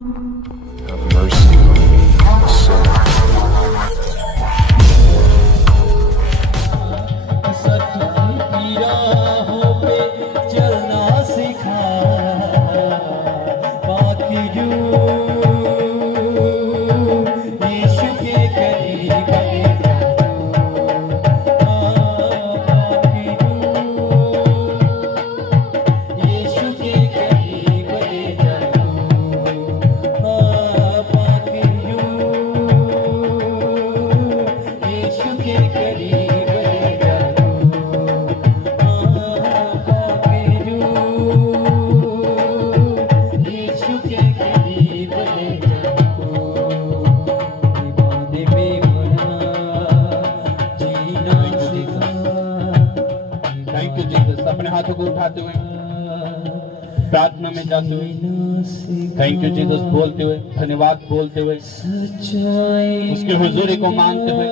Have mercy on me, a sinner. सच्चाई की राहों पे चलना सिखा बाकी यूं यीशु के करीब ले बाकी यूं यीशु के करीब ले बाकी यूं यीशु के करीब थैंक यू जीसस। अपने हाथों को उठाते हुए प्रार्थना में जाते हुए थैंक यू जीसस बोलते हुए, धन्यवाद बोलते हुए, उसके हुजूरी को मांगते हुए,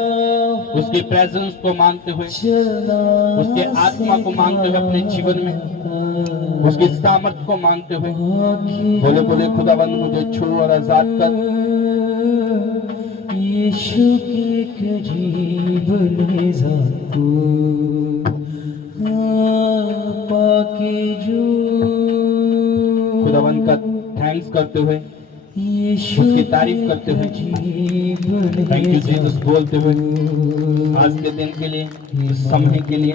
उसकी प्रेजेंस को मांगते हुए, उसके आत्मा को मांगते हुए अपने जीवन में, उसकी सामर्थ को मांगते हुए बोले बोले खुदावंद मुझे छू और आजाद कर। यीशु के करीब ले जाओ पाके जो खुदावंद का थैंक्स करते हुए, उसकी तारीफ करते हुए, थैंक यू जीसस बोलते हुए, आज के दिन के लिए, इस समय के लिए,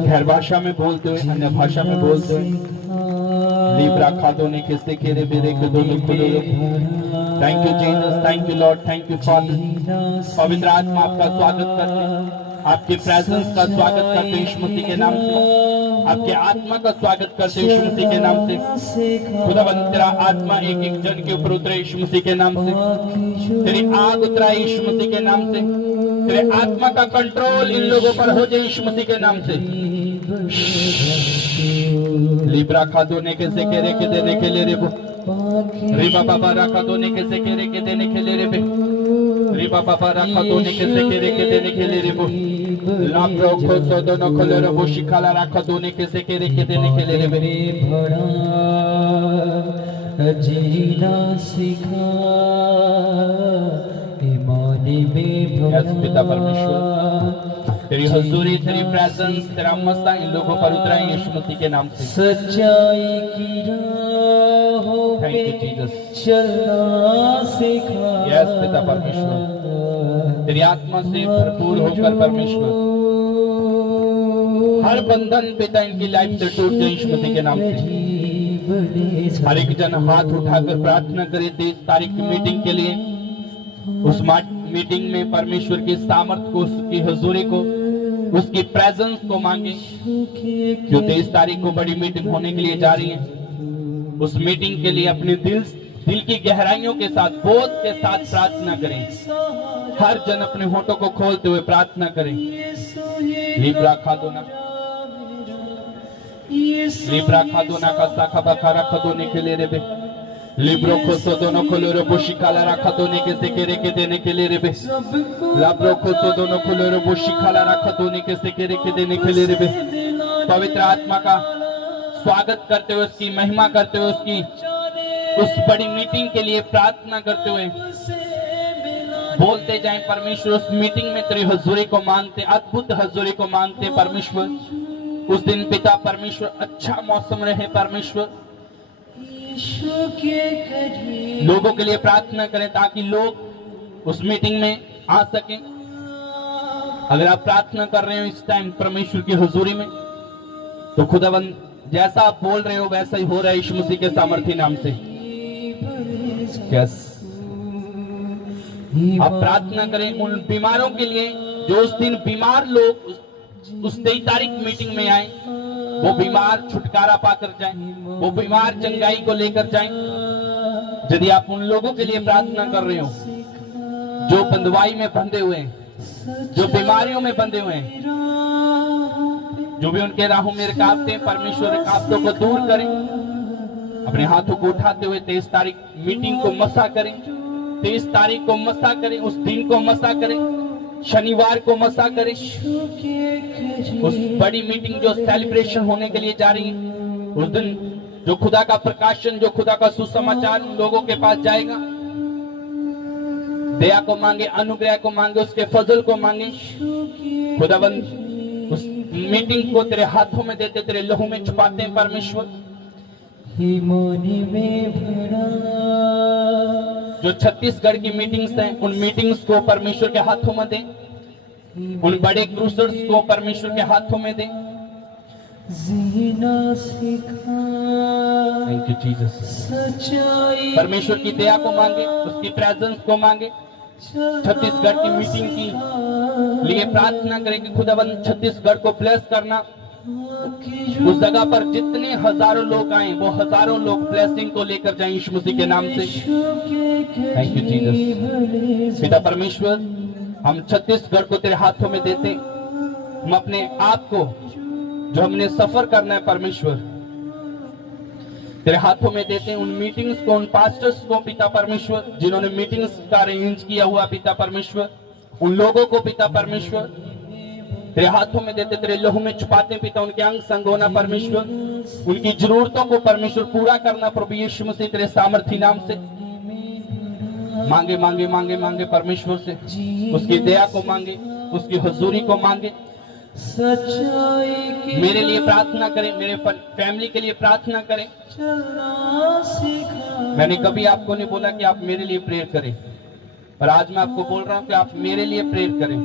गैर भाषा में बोलते हुए, अन्य भाषा में बोलते हुए, लीब्रा खादोने के सेकेरे बेरे के दोनों खुले। Thank you Jesus, thank you Lord, thank you father. पवित्र आत्मा आपका स्वागत करते हैं, आपके प्रेजेंस का स्वागत करते हैं यीशु मसीह के नाम से, आपके आत्मा का स्वागत करते हैं यीशु मसीह के नाम से। खुदावंद तेरा आत्मा एक एक जन के ऊपर उतरे यीशु मसीह के नाम से, तेरी आग उतराए यीशु मसीह के नाम से, तेरे आत्मा का कंट्रोल इन लोगों पर हो जाए यीशु मसीह के नाम से। लिब्रा खादोने के सेकेरे के देने के लिए रेबो रिबा बाबा रखा दोने के सेकेरे के देने के लिए रेबे रिबा बाबा रखा दोने के सेकेरे के देने के लिए रेबो लाब्रो को सो दोनों खोले रेबो शिकाला रखा दोने के सेकेरे के देने के लिए रेबे जीना सिखा ईमानी में यस पिता परमेश्वर, तेरी हजूरी, तेरी प्रेजेंस, तेरा मस्ता इन लोगों पर उतराए यीशु मसीह के नाम से। सच्चाई की राहों थैंक यू पे जीसस। चलना सिखा यस पिता परमेश्वर, तेरी आत्मा से भरपूर होकर परमेश्वर हर बंधन पिता इनकी लाइफ से टूट जाए यीशु मसीह के नाम से। हर एक जन हाथ उठाकर प्रार्थना करे 23 तारीख की मीटिंग के लिए। उस मीटिंग में परमेश्वर की सामर्थ को, उसकी हजूरी को, उसकी प्रेजेंस को मांगे। जो 23 तारीख को बड़ी मीटिंग होने के लिए जा रही है, उस मीटिंग के लिए अपने दिल की गहराइयों के साथ, बोध के साथ प्रार्थना करें। हर जन अपने होठों को खोलते हुए प्रार्थना करें। लिब्रा खादोना का साखा बखारा खदोने के लिए रेबे लिब्रो को सो दोनों खोलो रो शिकाला रखा दोने के सेकेरे के देने के लिए रेबे लाब्रो को सो दोनों खोलो रो शिकाला रखा दोने के सेकेरे के देने के लिए रेबे। पवित्र आत्मा का स्वागत करते हुए, उसकी महिमा करते हुए, उसकी उस बड़ी मीटिंग के लिए प्रार्थना करते हुए बोलते जाएं परमेश्वर। उस मीटिंग में तेरी हजूरी को मांगते, अद्भुत हजूरी को मांगते परमेश्वर। उस दिन पिता परमेश्वर अच्छा मौसम रहे परमेश्वर। लोगों के लिए प्रार्थना करें ताकि लोग उस मीटिंग में आ सकें। अगर आप प्रार्थना कर रहे हो इस टाइम परमेश्वर की हजूरी में, तो खुदावंद जैसा आप बोल रहे हो वैसा ही हो रहा है यीशु मसीह के सामर्थी नाम से। यस, आप प्रार्थना करें उन बीमारों के लिए जो उस दिन बीमार लोग उस 23 तारीख मीटिंग में आए, वो बीमार छुटकारा पाकर जाएं, वो बीमार चंगाई को लेकर जाएं। यदि आप उन लोगों के लिए प्रार्थना कर रहे हो जो बंधुआई में बंधे हुए हैं, जो बीमारियों में बंधे हुए हैं, जो भी उनके राहों में रुकावटें, परमेश्वर रुकावटों को दूर करें। अपने हाथों को उठाते हुए 23 तारीख मीटिंग को मसा करें, 23 तारीख को मसा करें, उस दिन को मसा करें, शनिवार को मसा करें। उस बड़ी मीटिंग जो सेलिब्रेशन होने के लिए जा रही है, उस दिन जो खुदा का प्रकाशन, जो खुदा का सुसमाचार उन लोगों के पास जाएगा। दया को मांगे, अनुग्रह को मांगे, उसके फजल को मांगे। खुदाबंद उस मीटिंग को तेरे हाथों में देते, तेरे लहू में छुपाते हैं परमेश्वर। जो छत्तीसगढ़ की मीटिंग्स हैं, उन मीटिंग्स को परमेश्वर के हाथों में दे। उन बड़े क्रूसर्स को परमेश्वर के हाथों में दे। Thank you Jesus. परमेश्वर की दया को मांगे, उसकी प्रेजेंस को मांगे। छत्तीसगढ़ की मीटिंग की लिए प्रार्थना करें कि खुदाबंद छत्तीसगढ़ को ब्लेस करना। उस जगह पर जितने हजारों लोग आए, वो हजारों लोग ब्लेसिंग को लेकर जाएं यीशु मसीह के नाम से। Thank you Jesus. पिता परमेश्वर, हम छत्तीसगढ़ को तेरे हाथों में देते। हम अपने आप को, जो हमने सफर करना है परमेश्वर, तेरे हाथों में देते हैं। उन मीटिंग्स को, उन पास्टर्स को पिता परमेश्वर, जिन्होंने मीटिंग्स का अरेंज किया हुआ पिता परमेश्वर, उन लोगों को पिता परमेश्वर तेरे हाथों में देते, तेरे लहू में छुपाते पिता। उनके अंग संग होना परमेश्वर, उनकी जरूरतों को परमेश्वर पूरा करना प्रभु यीशु मसीह तेरे सामर्थी नाम से। मांगे मांगे मांगे मांगे परमेश्वर से, उसकी दया को मांगे, उसकी हुजूरी को मांगे। मेरे लिए प्रार्थना करें, मेरे फैमिली के लिए प्रार्थना करें। मैंने कभी आपको नहीं बोला कि आप मेरे लिए प्रेयर करें, पर आज मैं आपको बोल रहा हूं कि आप मेरे लिए प्रेयर करें,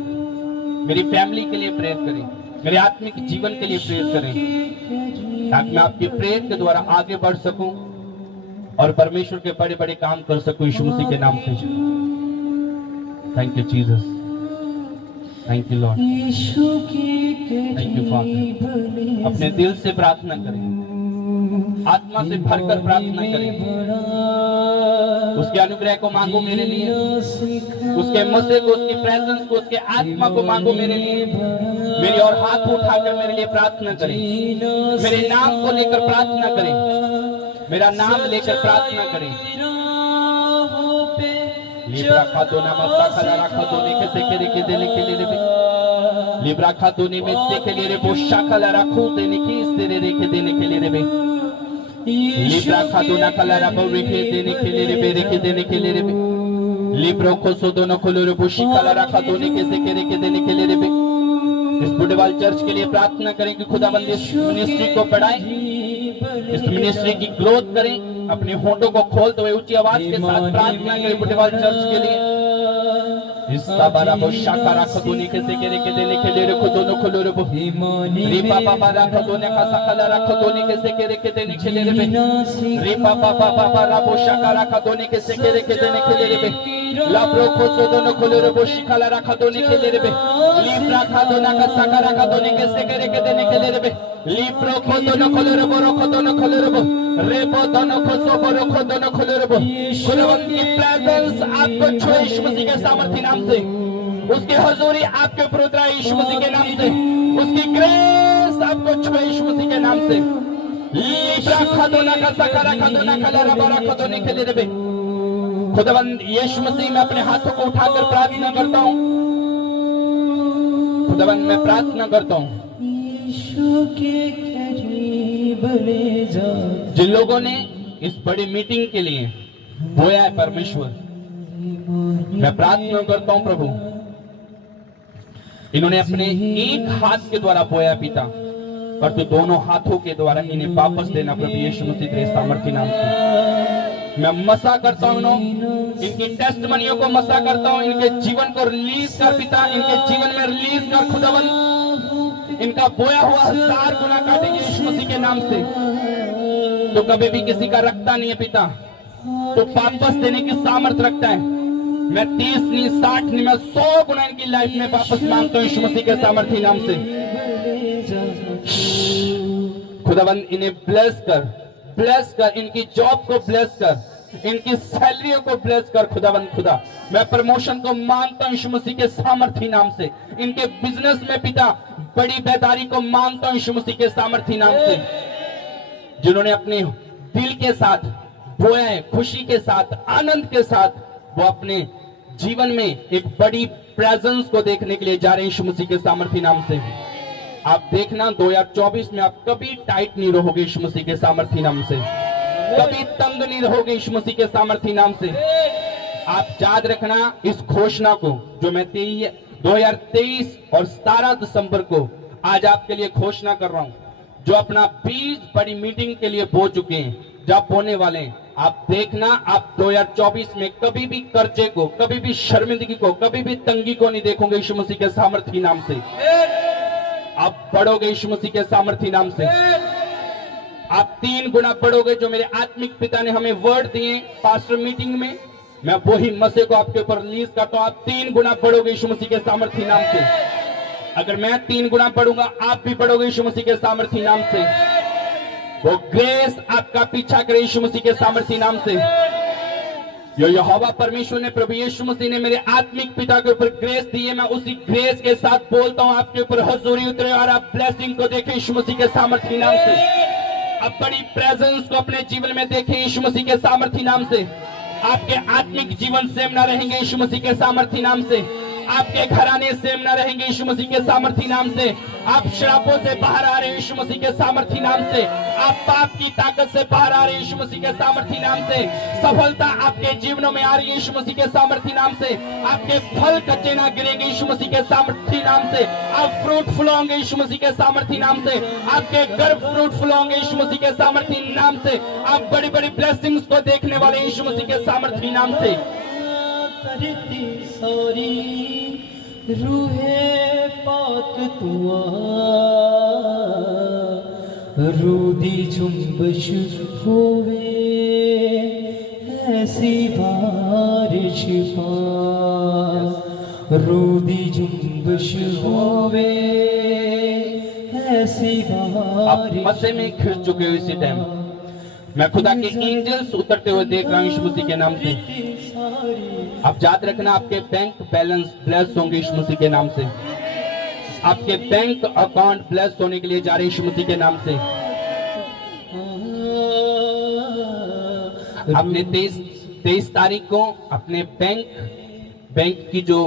मेरी फैमिली के लिए प्रेयर करें, मेरे आत्मिक जीवन के लिए प्रेयर करें, ताकि मैं आपके प्रेयर के द्वारा आगे बढ़ सकूं और परमेश्वर के बड़े बड़े काम कर सकूं यीशु मसीह के नाम से। Thank you Jesus, thank you Lord, thank you father. अपने दिल से प्रार्थना करें, आत्मा से भरकर प्रार्थना करें। उसके अनुग्रह को मांगो मेरे लिए, उसके मसे को, उसकी प्रेजेंस को, उसके आत्मा को मांगो मेरे लिए। मेरी और हाथ उठाकर मेरे लिए प्रार्थना करें, मेरे नाम को लेकर प्रार्थना करें, मेरा नाम लेकर प्रार्थना करें। लिब्रा खातो नमस्ता खला रखा तो लेके से के लेके देने के लिए रे लिब्रा खातो ने में से के लिए रे बोशा खला रखो देने की इस तेरे रेखे देने के लिए रे लिब्रा खातो ना खला रखो रेखे देने के लिए रे रेखे देने के लिए रे लिब्रो को सो दोनों को रे बोशी खला रखा दोने के से के रेखे देने के लिए रे। इस बुढ़ेवाल चर्च के लिए प्रार्थना करें कि खुदाबंद इस मिनिस्ट्री को बढ़ाए, इस मिनिस्ट्री की ग्रोथ करें। अपने होंठों को खोलते हुए ऊंची आवाज के साथ प्रार्थना करें बुढ़ेवाल चर्च के लिए। इस साबारा बो शाखा रखो दोने के से के रेखे देने के लिए रखो दोनों को लो रे बो रे पापा बाबा रखो दोने का सकला रखो दोने के से के रेखे देने के लिए रे पापा बाबा राबो शाखा रखो दोने के से के रेखे देने के लिए रे लाब्रो को सो दोनों को लो रे बो शिखला रखो दोने के लिए रे लिब्रा खा दोना का सका रखो दोने के से के रेखे देने के लिए रे लिब्रो को दोनों को लो रे बो रखो दोनों को लो रे बो रे बो दोनों को सो बो रखो दोनों को लो रे बो। खुदावंद की प्रेजेंस आपको छुए यीशु मसीह के सामर्थी नाम से, उसकी हुजूरी आपके ऊपर उतराए यीशु मसीह के नाम से, उसकी ग्रेस आपको छुए यीशु मसीह के नाम से। लिब्रा खा दोना का सका रखो दोना का रबा रखो दोने के लिए रे खुदावंद यीशु मसीह में अपने हाथों को उठाकर प्रार्थना करता हूँ। खुदावंद मैं प्रार्थना करता हूँ जिन लोगों ने इस बड़ी मीटिंग के लिए बोया है परमेश्वर, मैं प्रार्थना करता हूँ प्रभु, इन्होंने अपने एक हाथ के द्वारा बोया पिता, पर तो दोनों हाथों के द्वारा इन्हें वापस देना प्रभु यीशु मसीह तेरे सामर्थ्य नाम से। मैं मसा करता हूँ इनकी टेस्टमनियों को मसा करता हूँ, इनके जीवन को रिलीज कर पिता, इनके जीवन में रिलीज कर खुदावंद। इनका बोया हुआ 1000 गुना काटेंगे यीशु मसीह के नाम से। तो कभी भी किसी का रखता नहीं है पिता, तो वापस देने की सामर्थ्य रखता है। मैं 30 नहीं, 60 नहीं, मैं 100 गुना इनकी लाइफ में वापस मांगता हूँ यीशु मसीह के सामर्थ्य नाम से। खुदावंद इन्हें ब्लेस कर, इनकी जॉब को ब्लेस कर, इनकी सैलरियों को ब्लेस कर खुदावंद। खुदा मैं प्रमोशन को मांगता हूँ यीशु मसीह के सामर्थी नाम से। इनके बिजनेस में पिता बड़ी बेदारी को मांगता हूँ यीशु मसीह के सामर्थी नाम से। जिन्होंने अपने दिल के साथ बोया है, खुशी के साथ, आनंद के साथ, वो अपने जीवन में एक बड़ी प्रेजेंस को देखने के लिए जा रहे हैं यीशु मसीह के सामर्थी नाम से। आप देखना 2024 में आप कभी टाइट नहीं रहोगे यीशु मसीह के सामर्थी नाम से, कभी तंग नहीं रहोगे यीशु मसीह के सामर्थी नाम से। आप याद रखना इस घोषणा को जो मैं 2023 और 17 दिसंबर को आज आपके लिए घोषणा कर रहा हूं, जो अपना 20 बड़ी मीटिंग के लिए बो चुके हैं, जब होने वाले हैं, आप देखना आप 2024 में कभी भी कर्जे को, कभी भी शर्मिंदगी को, कभी भी तंगी को नहीं देखोगे यीशु मसीह के सामर्थी नाम से। आप बढ़ोगे यीशु मसीह के सामर्थी नाम से। आप 3 गुना बढ़ोगे। जो मेरे आत्मिक पिता ने हमें वर्ड दिए पास्टर मीटिंग में, मैं वही मसीह को आपके ऊपर रिलीज करता हूं। आप 3 गुना बढ़ोगे यीशु मसीह के सामर्थी नाम से। अगर मैं 3 गुना बढ़ूंगा, आप भी बढ़ोगे यीशु मसीह के सामर्थी नाम से। वो ग्रेस आपका पीछा करे यीशु मसीह के सामर्थी नाम से। जो यहोवा परमेश्वर ने, प्रभु यीशु मसीह ने मेरे आत्मिक पिता के ऊपर ग्रेस दी है, मैं उसी ग्रेस के साथ बोलता हूं, आपके ऊपर हजूरी उतरे और आप ब्लेसिंग को देखें यीशु मसीह के सामर्थी नाम से। आप बड़ी प्रेजेंस को अपने जीवन में देखें यीशु मसीह के सामर्थी नाम से। आपके आत्मिक जीवन सेम ना रहेंगे यीशु मसीह के सामर्थी नाम से। आपके घराने सेम ना रहेंगे यीशु मसीह के सामर्थी नाम से। आप श्रापों से बाहर आ रहे हैं यीशु मसीह के सामर्थी नाम से। आप पाप की ताकत से बाहर आ रहे हैं यीशु मसीह के सामर्थी नाम से। सफलता आपके जीवनों में आ रही है यीशु मसीह के सामर्थी नाम से। आपके फल कच्चे ना गिरेंगे यीशु मसीह के सामर्थी नाम से। आप फ्रूटफुल होंगे यीशु मसीह के सामर्थी नाम से। आपके गर्भ फ्रूटफुल होंगे यीशु मसीह के सामर्थी नाम से। आप बड़ी बड़ी ब्लेसिंग्स को देखने वाले यीशु मसीह के सामर्थी नाम से। करती सारी रूहे पाक तुआ, रूदी झुंबश होवे ऐसी बारिश पा, रूदी झुंबश होवे ऐसी आप बारिश। मसे में खिल चुके हो इसी टाइम। मैं खुदा के एंजल्स उतरते हुए देख रहा हूं यीशु मसीह के नाम से। आप याद रखना आपके बैंक बैलेंस ब्लेस होंगे यीशु मसीह के नाम से। आपके बैंक अकाउंट ब्लेस होने के लिए जा रहे यीशु मसीह के नाम से। आपने 23 तारीख को अपने बैंक की जो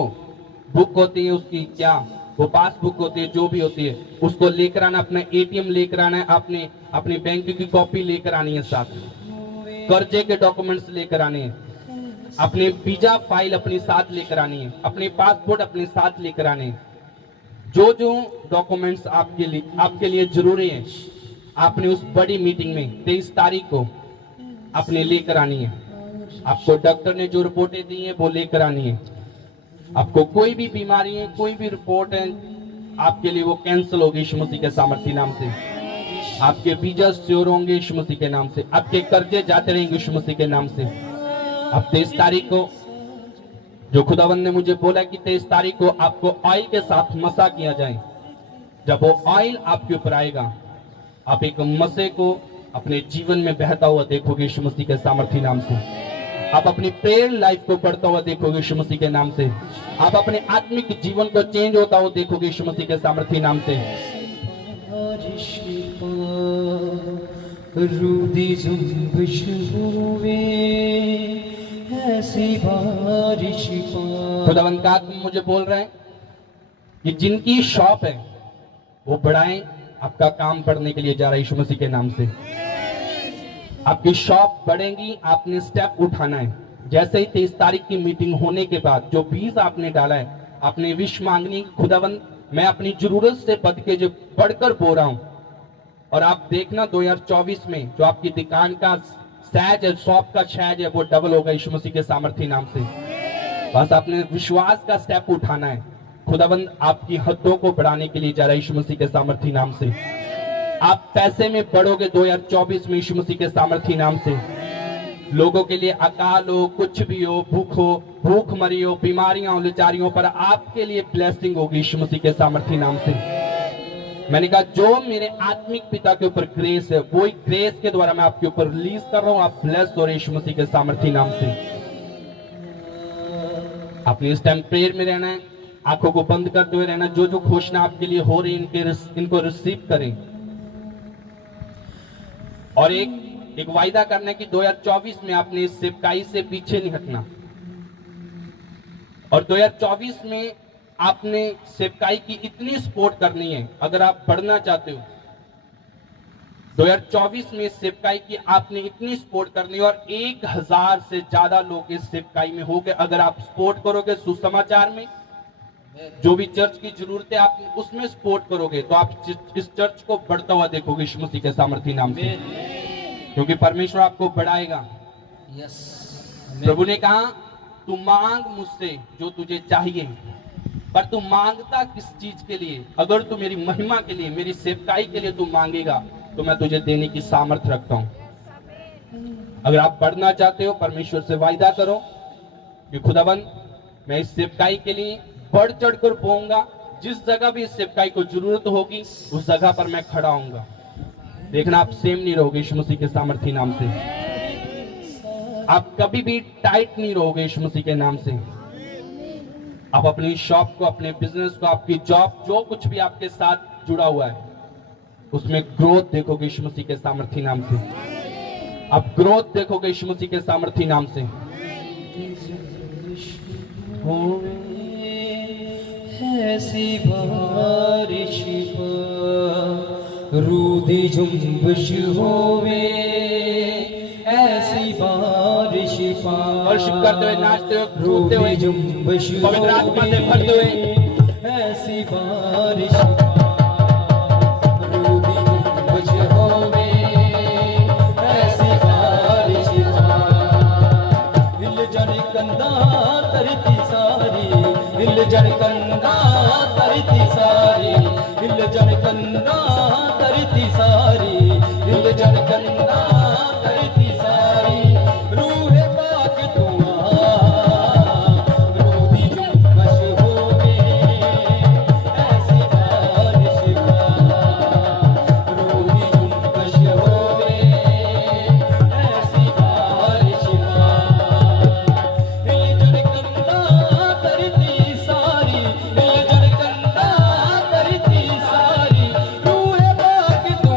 बुक होती है, उसकी क्या वो पासबुक होती है, जो भी होती है, उसको लेकर आना। अपना एटीएम लेकर आना है। आपने अपने बैंक की कॉपी लेकर आनी है, साथ कर्जे के डॉक्यूमेंट्स लेकर आने हैं। अपने वीजा फाइल अपने साथ लेकर आनी है। अपने पासपोर्ट अपने साथ लेकर आने हैं। जो जो डॉक्यूमेंट्स आपके लिए जरूरी है, आपने उस बड़ी मीटिंग में 23 तारीख को आपने लेकर आनी है। आपको डॉक्टर ने जो रिपोर्टें दी हैं वो लेकर आनी है। आपको कोई भी बीमारी है, कोई भी रिपोर्ट है, आपके लिए वो कैंसिल होगी यीशु मसीह के सामर्थी नाम से। आपके वीजा श्योर होंगे यीशु मसीह के नाम से। आपके कर्जे जाते रहेंगे यीशु मसीह के नाम से। अब 23 तारीख को जो खुदावंद ने मुझे बोला कि 23 तारीख को आपको ऑयल के साथ मसा किया जाए। जब वो ऑयल आपके ऊपर आएगा, आप एक मसे को अपने जीवन में बहता हुआ देखोगे यीशु मसीह के सामर्थी नाम से। आप अपनी प्रेयर लाइफ को बढ़ता हुआ देखोगे यीशु मसीह के नाम से। आप अपने आत्मिक जीवन को चेंज होता हुआ देखोगे यीशु मसीह के सामर्थी नाम से। रूदी झुंबश होवे ऐसी बारिश पा। खुदावंद का आत्मा मुझे बोल रहे हैं कि जिनकी शॉप है वो बढ़ाएं। आपका काम बढ़ने के लिए जा रहा है यीशु मसीह के नाम से। आपकी शॉप बढ़ेगी। आपने स्टेप उठाना है। जैसे ही 23 तारीख की मीटिंग होने के बाद जो बीज आपने डाला है, आपने विश मांगनी, खुदावंद मैं अपनी जरूरत से बढ़कर बो रहा हूं। और आप देखना 2024 में जो आपकी दुकान का सैज है, शॉप का सैज है, वो डबल होगा यीशु मसीह के सामर्थी नाम से। बस आपने विश्वास का स्टेप उठाना है। खुदावंद आपकी हदों को बढ़ाने के लिए जा रहा है यीशु मसीह के सामर्थी नाम से। आप पैसे में बढ़ोगे 2024 में यीशु मसीह के सामर्थी नाम से। लोगों के लिए अकाल हो, कुछ भी हो, भूख मरी हो, बीमारियां हो, लाचारियों पर आपके लिए ब्लेसिंग होगी यीशु मसीह के सामर्थी नाम से। मैंने कहा जो मेरे आत्मिक पिता के ऊपर ग्रेस है, वो ग्रेस के द्वारा मैं आपके ऊपर रिलीज कर रहा हूं। आप ब्लेस हो रहे यीशु मसीह के सामर्थी नाम से। आपने इस टाइम प्रेयर में रहना है। आंखों को बंद करते हुए रहना। जो जो घोषणा आपके लिए हो रही है इनको रिसीव करें। और एक वायदा करना है कि 2024 में आपने इस सेवकाई से पीछे नहीं हटना। और 2024 में आपने सेवकाई की इतनी सपोर्ट करनी है। अगर आप बढ़ना चाहते हो 2024 में सेवकाई की आपने इतनी सपोर्ट करनी है और 1000 से ज्यादा लोग इस सेवकाई में हो गए। अगर आप सपोर्ट करोगे सुसमाचार में, जो भी चर्च की जरूरत है आप उसमें सपोर्ट करोगे, तो आप इस चर्च को बढ़ता हुआ देखोगे यीशु मसीह के सामर्थी नाम से, क्योंकि परमेश्वर आपको बढ़ाएगा। प्रभु ने कहा तू मांग मुझसे जो तुझे चाहिए, पर तू मांगता किस चीज के लिए? अगर तू मेरी महिमा के लिए, मेरी सेवकाई के लिए तू मांगेगा तो मैं तुझे देने की सामर्थ रखता हूं। अगर आप बढ़ना चाहते हो, परमेश्वर से वायदा करो कि खुदाबंद मैं इस सेवकाई के लिए बढ़ चढ़ कर बोऊंगा, जिस जगह भी इस सेवकाई को जरूरत होगी उस जगह पर मैं खड़ा होऊंगा। देखना आप सेम नहीं रहोगे यीशु मसीह के सामर्थी नाम से, आप कभी भी टाइट नहीं रहोगे यीशु मसीह के नाम से। आप अपनी शॉप को, अपने बिजनेस को, आपकी जॉब, जो कुछ भी आपके साथ जुड़ा हुआ है उसमें ग्रोथ देखोगे यीशु मसीह के सामर्थी नाम से। आप ग्रोथ देखोगे यीशु मसीह के सामर्थी नाम से। ऐसी बारिश रूदी जुम्बिश होवे, ऐसी बारिश वर्शिप करते हुए, नाचते हुए, कूदते हुए, जुम्बिश पवित्र आत्मा से भरते हुए, ऐसी बारिश रूदी जुम्बिश होवे, ऐसी बारिश हिल जन कंधा तरती सारी, हिल जन कंधा तरती सारी, हिल जन कंधा तरती सारी, हिल जन कंधा तरती सारी, रूहे पाक तू रूदी जुम्बिश होवे, ऐसी बारिश रूदी जुम्बिश होवे, ऐसी बारिश हिल जन कंधा तरती सारी, हिल जन कंधा तरती सारी, रूहे पाक तू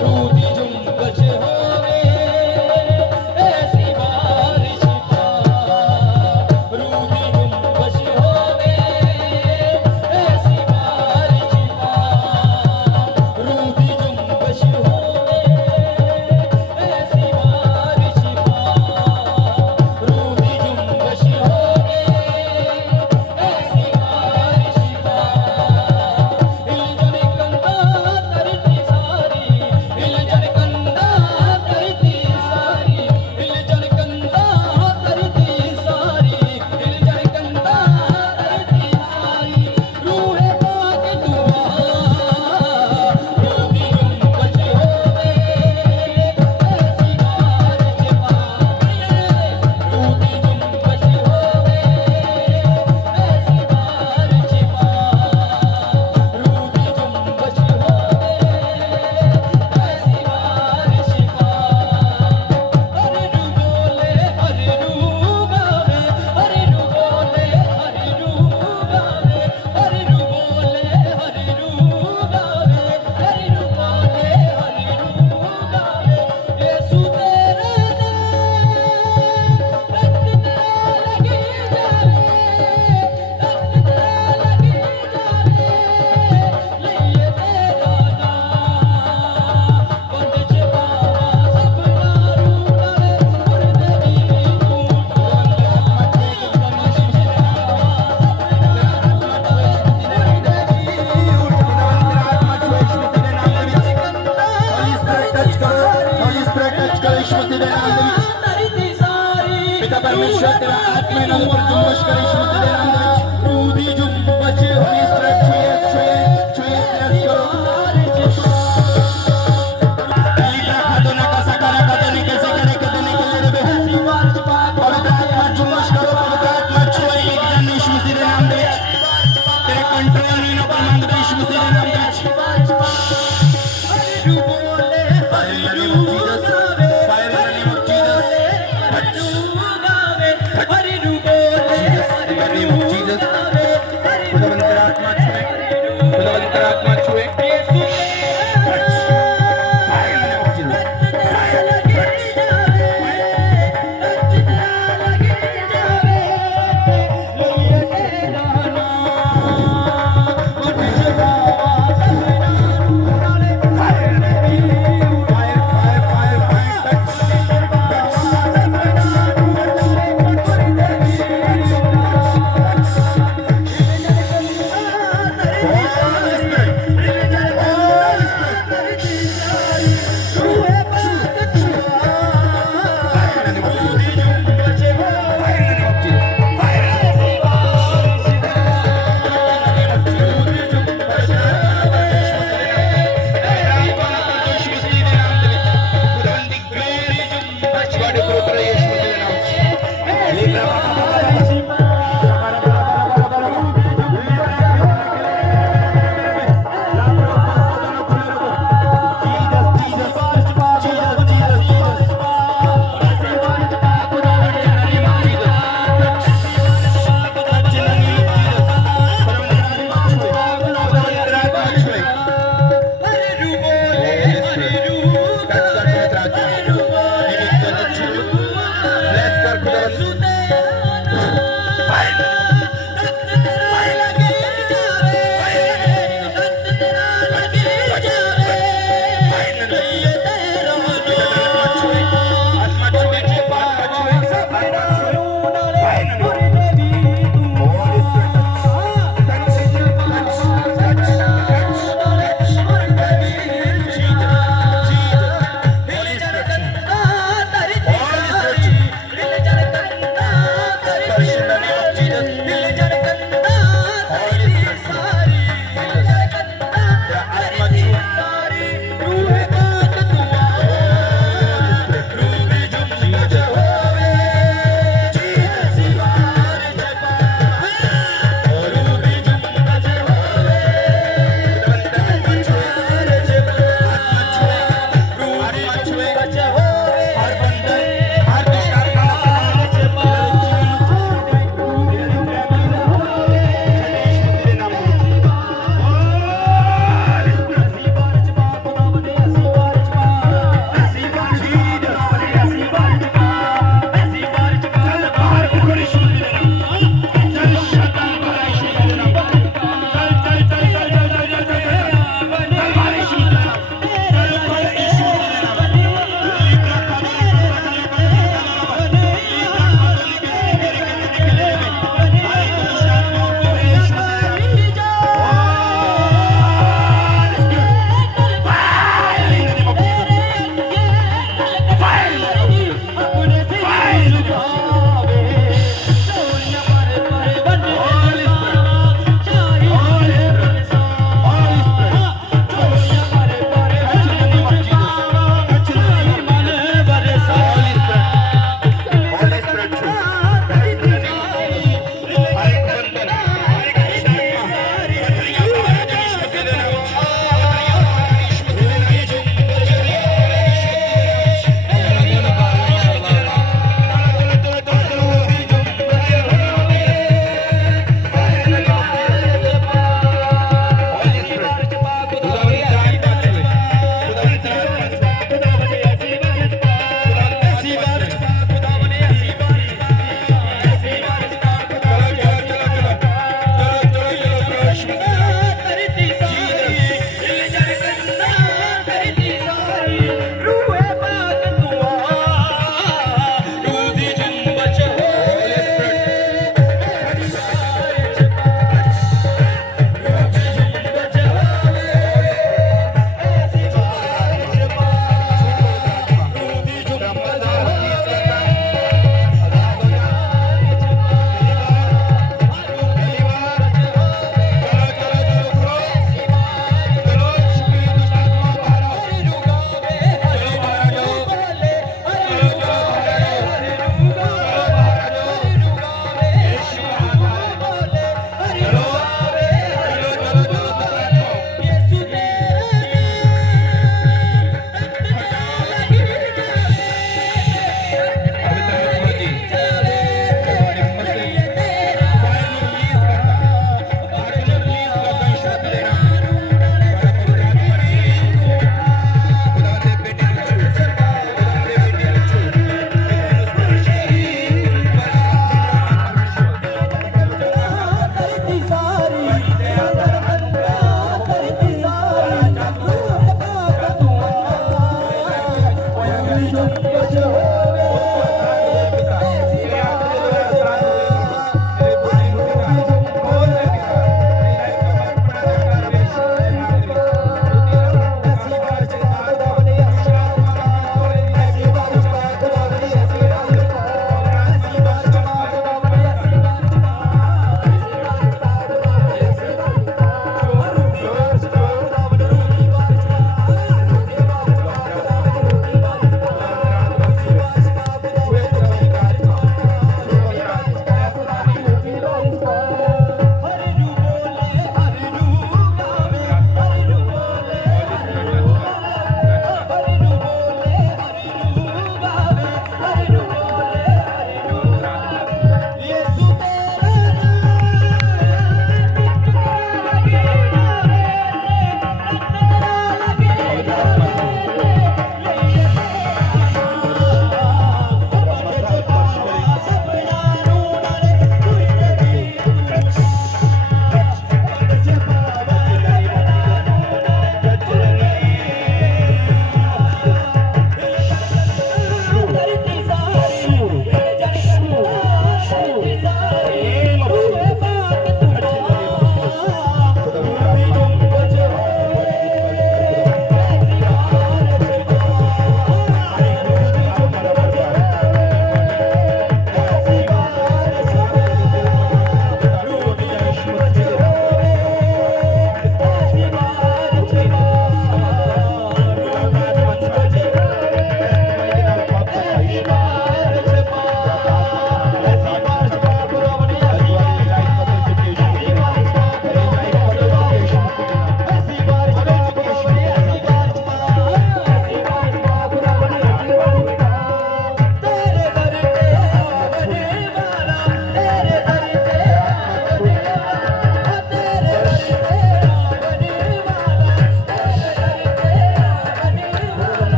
रूदी जुम्बिश होवे, ऐसी बारिश रूदी जुम्बिश होवे, ऐसी बारिश रूदी जुम्बिश होवे, ऐसी बारिश रूदी जुम्बिश होवे, ऐसी बारिश हिल जन कंधा तरती सारी, हिल जन कंधा तरती सारी, हिल जन कंधा तरती सारी, हिल जन कंधा तरती सारी, रूहे पाक तू रूदी जुम्बिश होवे, ऐसी बारिश रूदी जुम्बिश होवे, ऐसी बारिश रूदी जुम्बिश होवे, ऐसी बारिश हरे रू बोले हरे रू गावे, हरे रू बोले हरे रू गावे, हरे रू बोले हरे रू गावे, हरे रू बोले हरे रू गावे, यीशु तेरे नाम रख दे लगी जावे, रख दे लगी जावे, लिए तेरा नाम बंद छपावा सब नारू करे, और तेरी तू तरती सारी, पिता परमेश्वर तेरा आत्मा इन पर जुम्बिश करे यीशु मसीह के नाम में। रूदी जुम्बिश होली स्पिरिट छुए प्रेस करो। लीब्रा खादोना का सकारा का देने कैसे करे के देने के लिए रे पवित्र आत्मा जुम्बिश करो, पवित्र आत्मा छुए एक जन यीशु मसीह के नाम में। तेरे कंट्रोल में न पर मांग यीशु मसीह के नाम में। हरे रू बोले हरे रू गावे, हरे रू बोले हरे रू गावे, हरे रू बोले हरे रू गावे, हरे रू बोले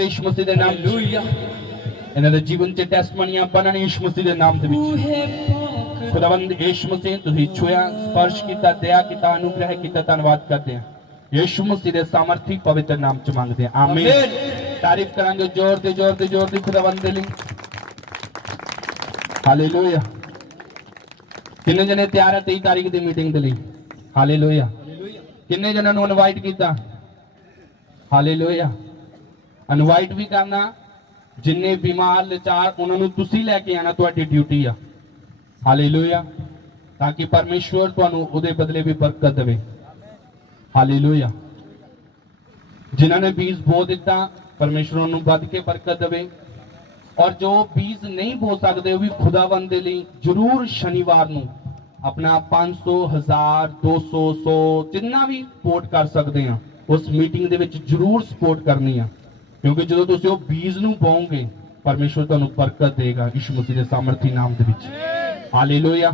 ਕਰ ਯਿਸੂ ਮਸੀਹ ਦੇ ਨਾਮ 'ਚ। ਹਾਲੇਲੂਇਆ ਇਹਨਾਂ ਦੇ ਜੀਵਨ 'ਚ ਟੈਸਟਮਨੀਆਂ ਬਣਨ ਯਿਸੂ ਮਸੀਹ ਦੇ ਨਾਮ ਦੇ ਵਿੱਚ। ਖੁਦਾਵੰਦ ਯਿਸੂ ਮਸੀਹ ਤੁਸੀਂ ਛੁਆ, ਸਪਰਸ਼ ਕੀਤਾ, ਦਇਆ ਕੀਤਾ, ਅਨੁਗ੍ਰਹਿ ਕੀਤਾ, ਧੰਨਵਾਦ ਕਰਦੇ ਹਾਂ ਯਿਸੂ ਮਸੀਹ ਦੇ ਸਾਮਰਥੀ ਪਵਿੱਤਰ ਨਾਮ 'ਚ ਮੰਗਦੇ ਹਾਂ, ਆਮੀਨ। ਤਾਰੀਫ ਕਰਾਂਗੇ ਜ਼ੋਰ ਤੇ ਜ਼ੋਰ ਤੇ ਜ਼ੋਰ ਦੀ ਖੁਦਾਵੰਦ ਦੇ ਲਈ। ਹਾਲੇਲੂਇਆ। ਕਿੰਨੇ ਜਣੇ ਤਿਆਰ ਹੈ 23 ਤਾਰੀਖ ਦੀ ਮੀਟਿੰਗ ਦੇ ਲਈ? ਹਾਲੇਲੂਇਆ। ਕਿੰਨੇ ਜਣਾਂ ਨੂੰ ਇਨਵਾਈਟ ਕੀਤਾ? ਹਾਲੇਲੂਇਆ। ਇਨਵਾਈਟ ਵੀ ਕਰਨਾ, ਜਿੰਨੇ ਬਿਮਾਰ ਲਾਚਾਰ ਉਹਨਾਂ ਨੂੰ ਤੁਸੀਂ ਲੈ ਕੇ ਆਣਾ, ਤੁਹਾਡੀ ਡਿਊਟੀ ਆ। ਹਾਲੇਲੂਇਆ। ਤਾਂ ਕਿ ਪਰਮੇਸ਼ਵਰ ਤੁਹਾਨੂੰ ਉਹਦੇ ਬਦਲੇ ਵੀ ਬਰਕਤ ਦੇਵੇ। ਹਾਲੇਲੂਇਆ। ਜਿਨ੍ਹਾਂ ਨੇ ਬੀਜ ਬੋ ਦਿੱਤਾ, ਪਰਮੇਸ਼ਵਰ ਨੂੰ ਵੱਧ ਕੇ ਬਰਕਤ ਦੇਵੇ। ਔਰ ਜੋ ਬੀਜ ਨਹੀਂ ਬੋ ਸਕਦੇ, ਉਹ ਵੀ ਖੁਦਾਵੰਦ ਦੇ ਲਈ ਜ਼ਰੂਰ ਸ਼ਨੀਵਾਰ ਨੂੰ ਆਪਣਾ 500, 1000, 200, 100 ਜਿੰਨਾ ਵੀ ਸਪੋਰਟ ਕਰ ਸਕਦੇ ਆ, ਉਸ ਮੀਟਿੰਗ ਦੇ ਵਿੱਚ ਜ਼ਰੂਰ ਸਪੋਰਟ ਕਰਨੀ ਆ। ਕਿਉਂਕਿ ਜਦੋਂ ਤੁਸੀਂ ਉਹ ਬੀਜ ਨੂੰ ਬੋਓਗੇ, ਪਰਮੇਸ਼ਵਰ ਤੁਹਾਨੂੰ ਬਰਕਤ ਦੇਗਾ ਯਿਸੂ ਮਸੀਹ ਦੇ ਸਾਮਰਥੀ ਨਾਮ ਦੇ ਵਿੱਚ। ਹਾਲੇਲੂਇਆ।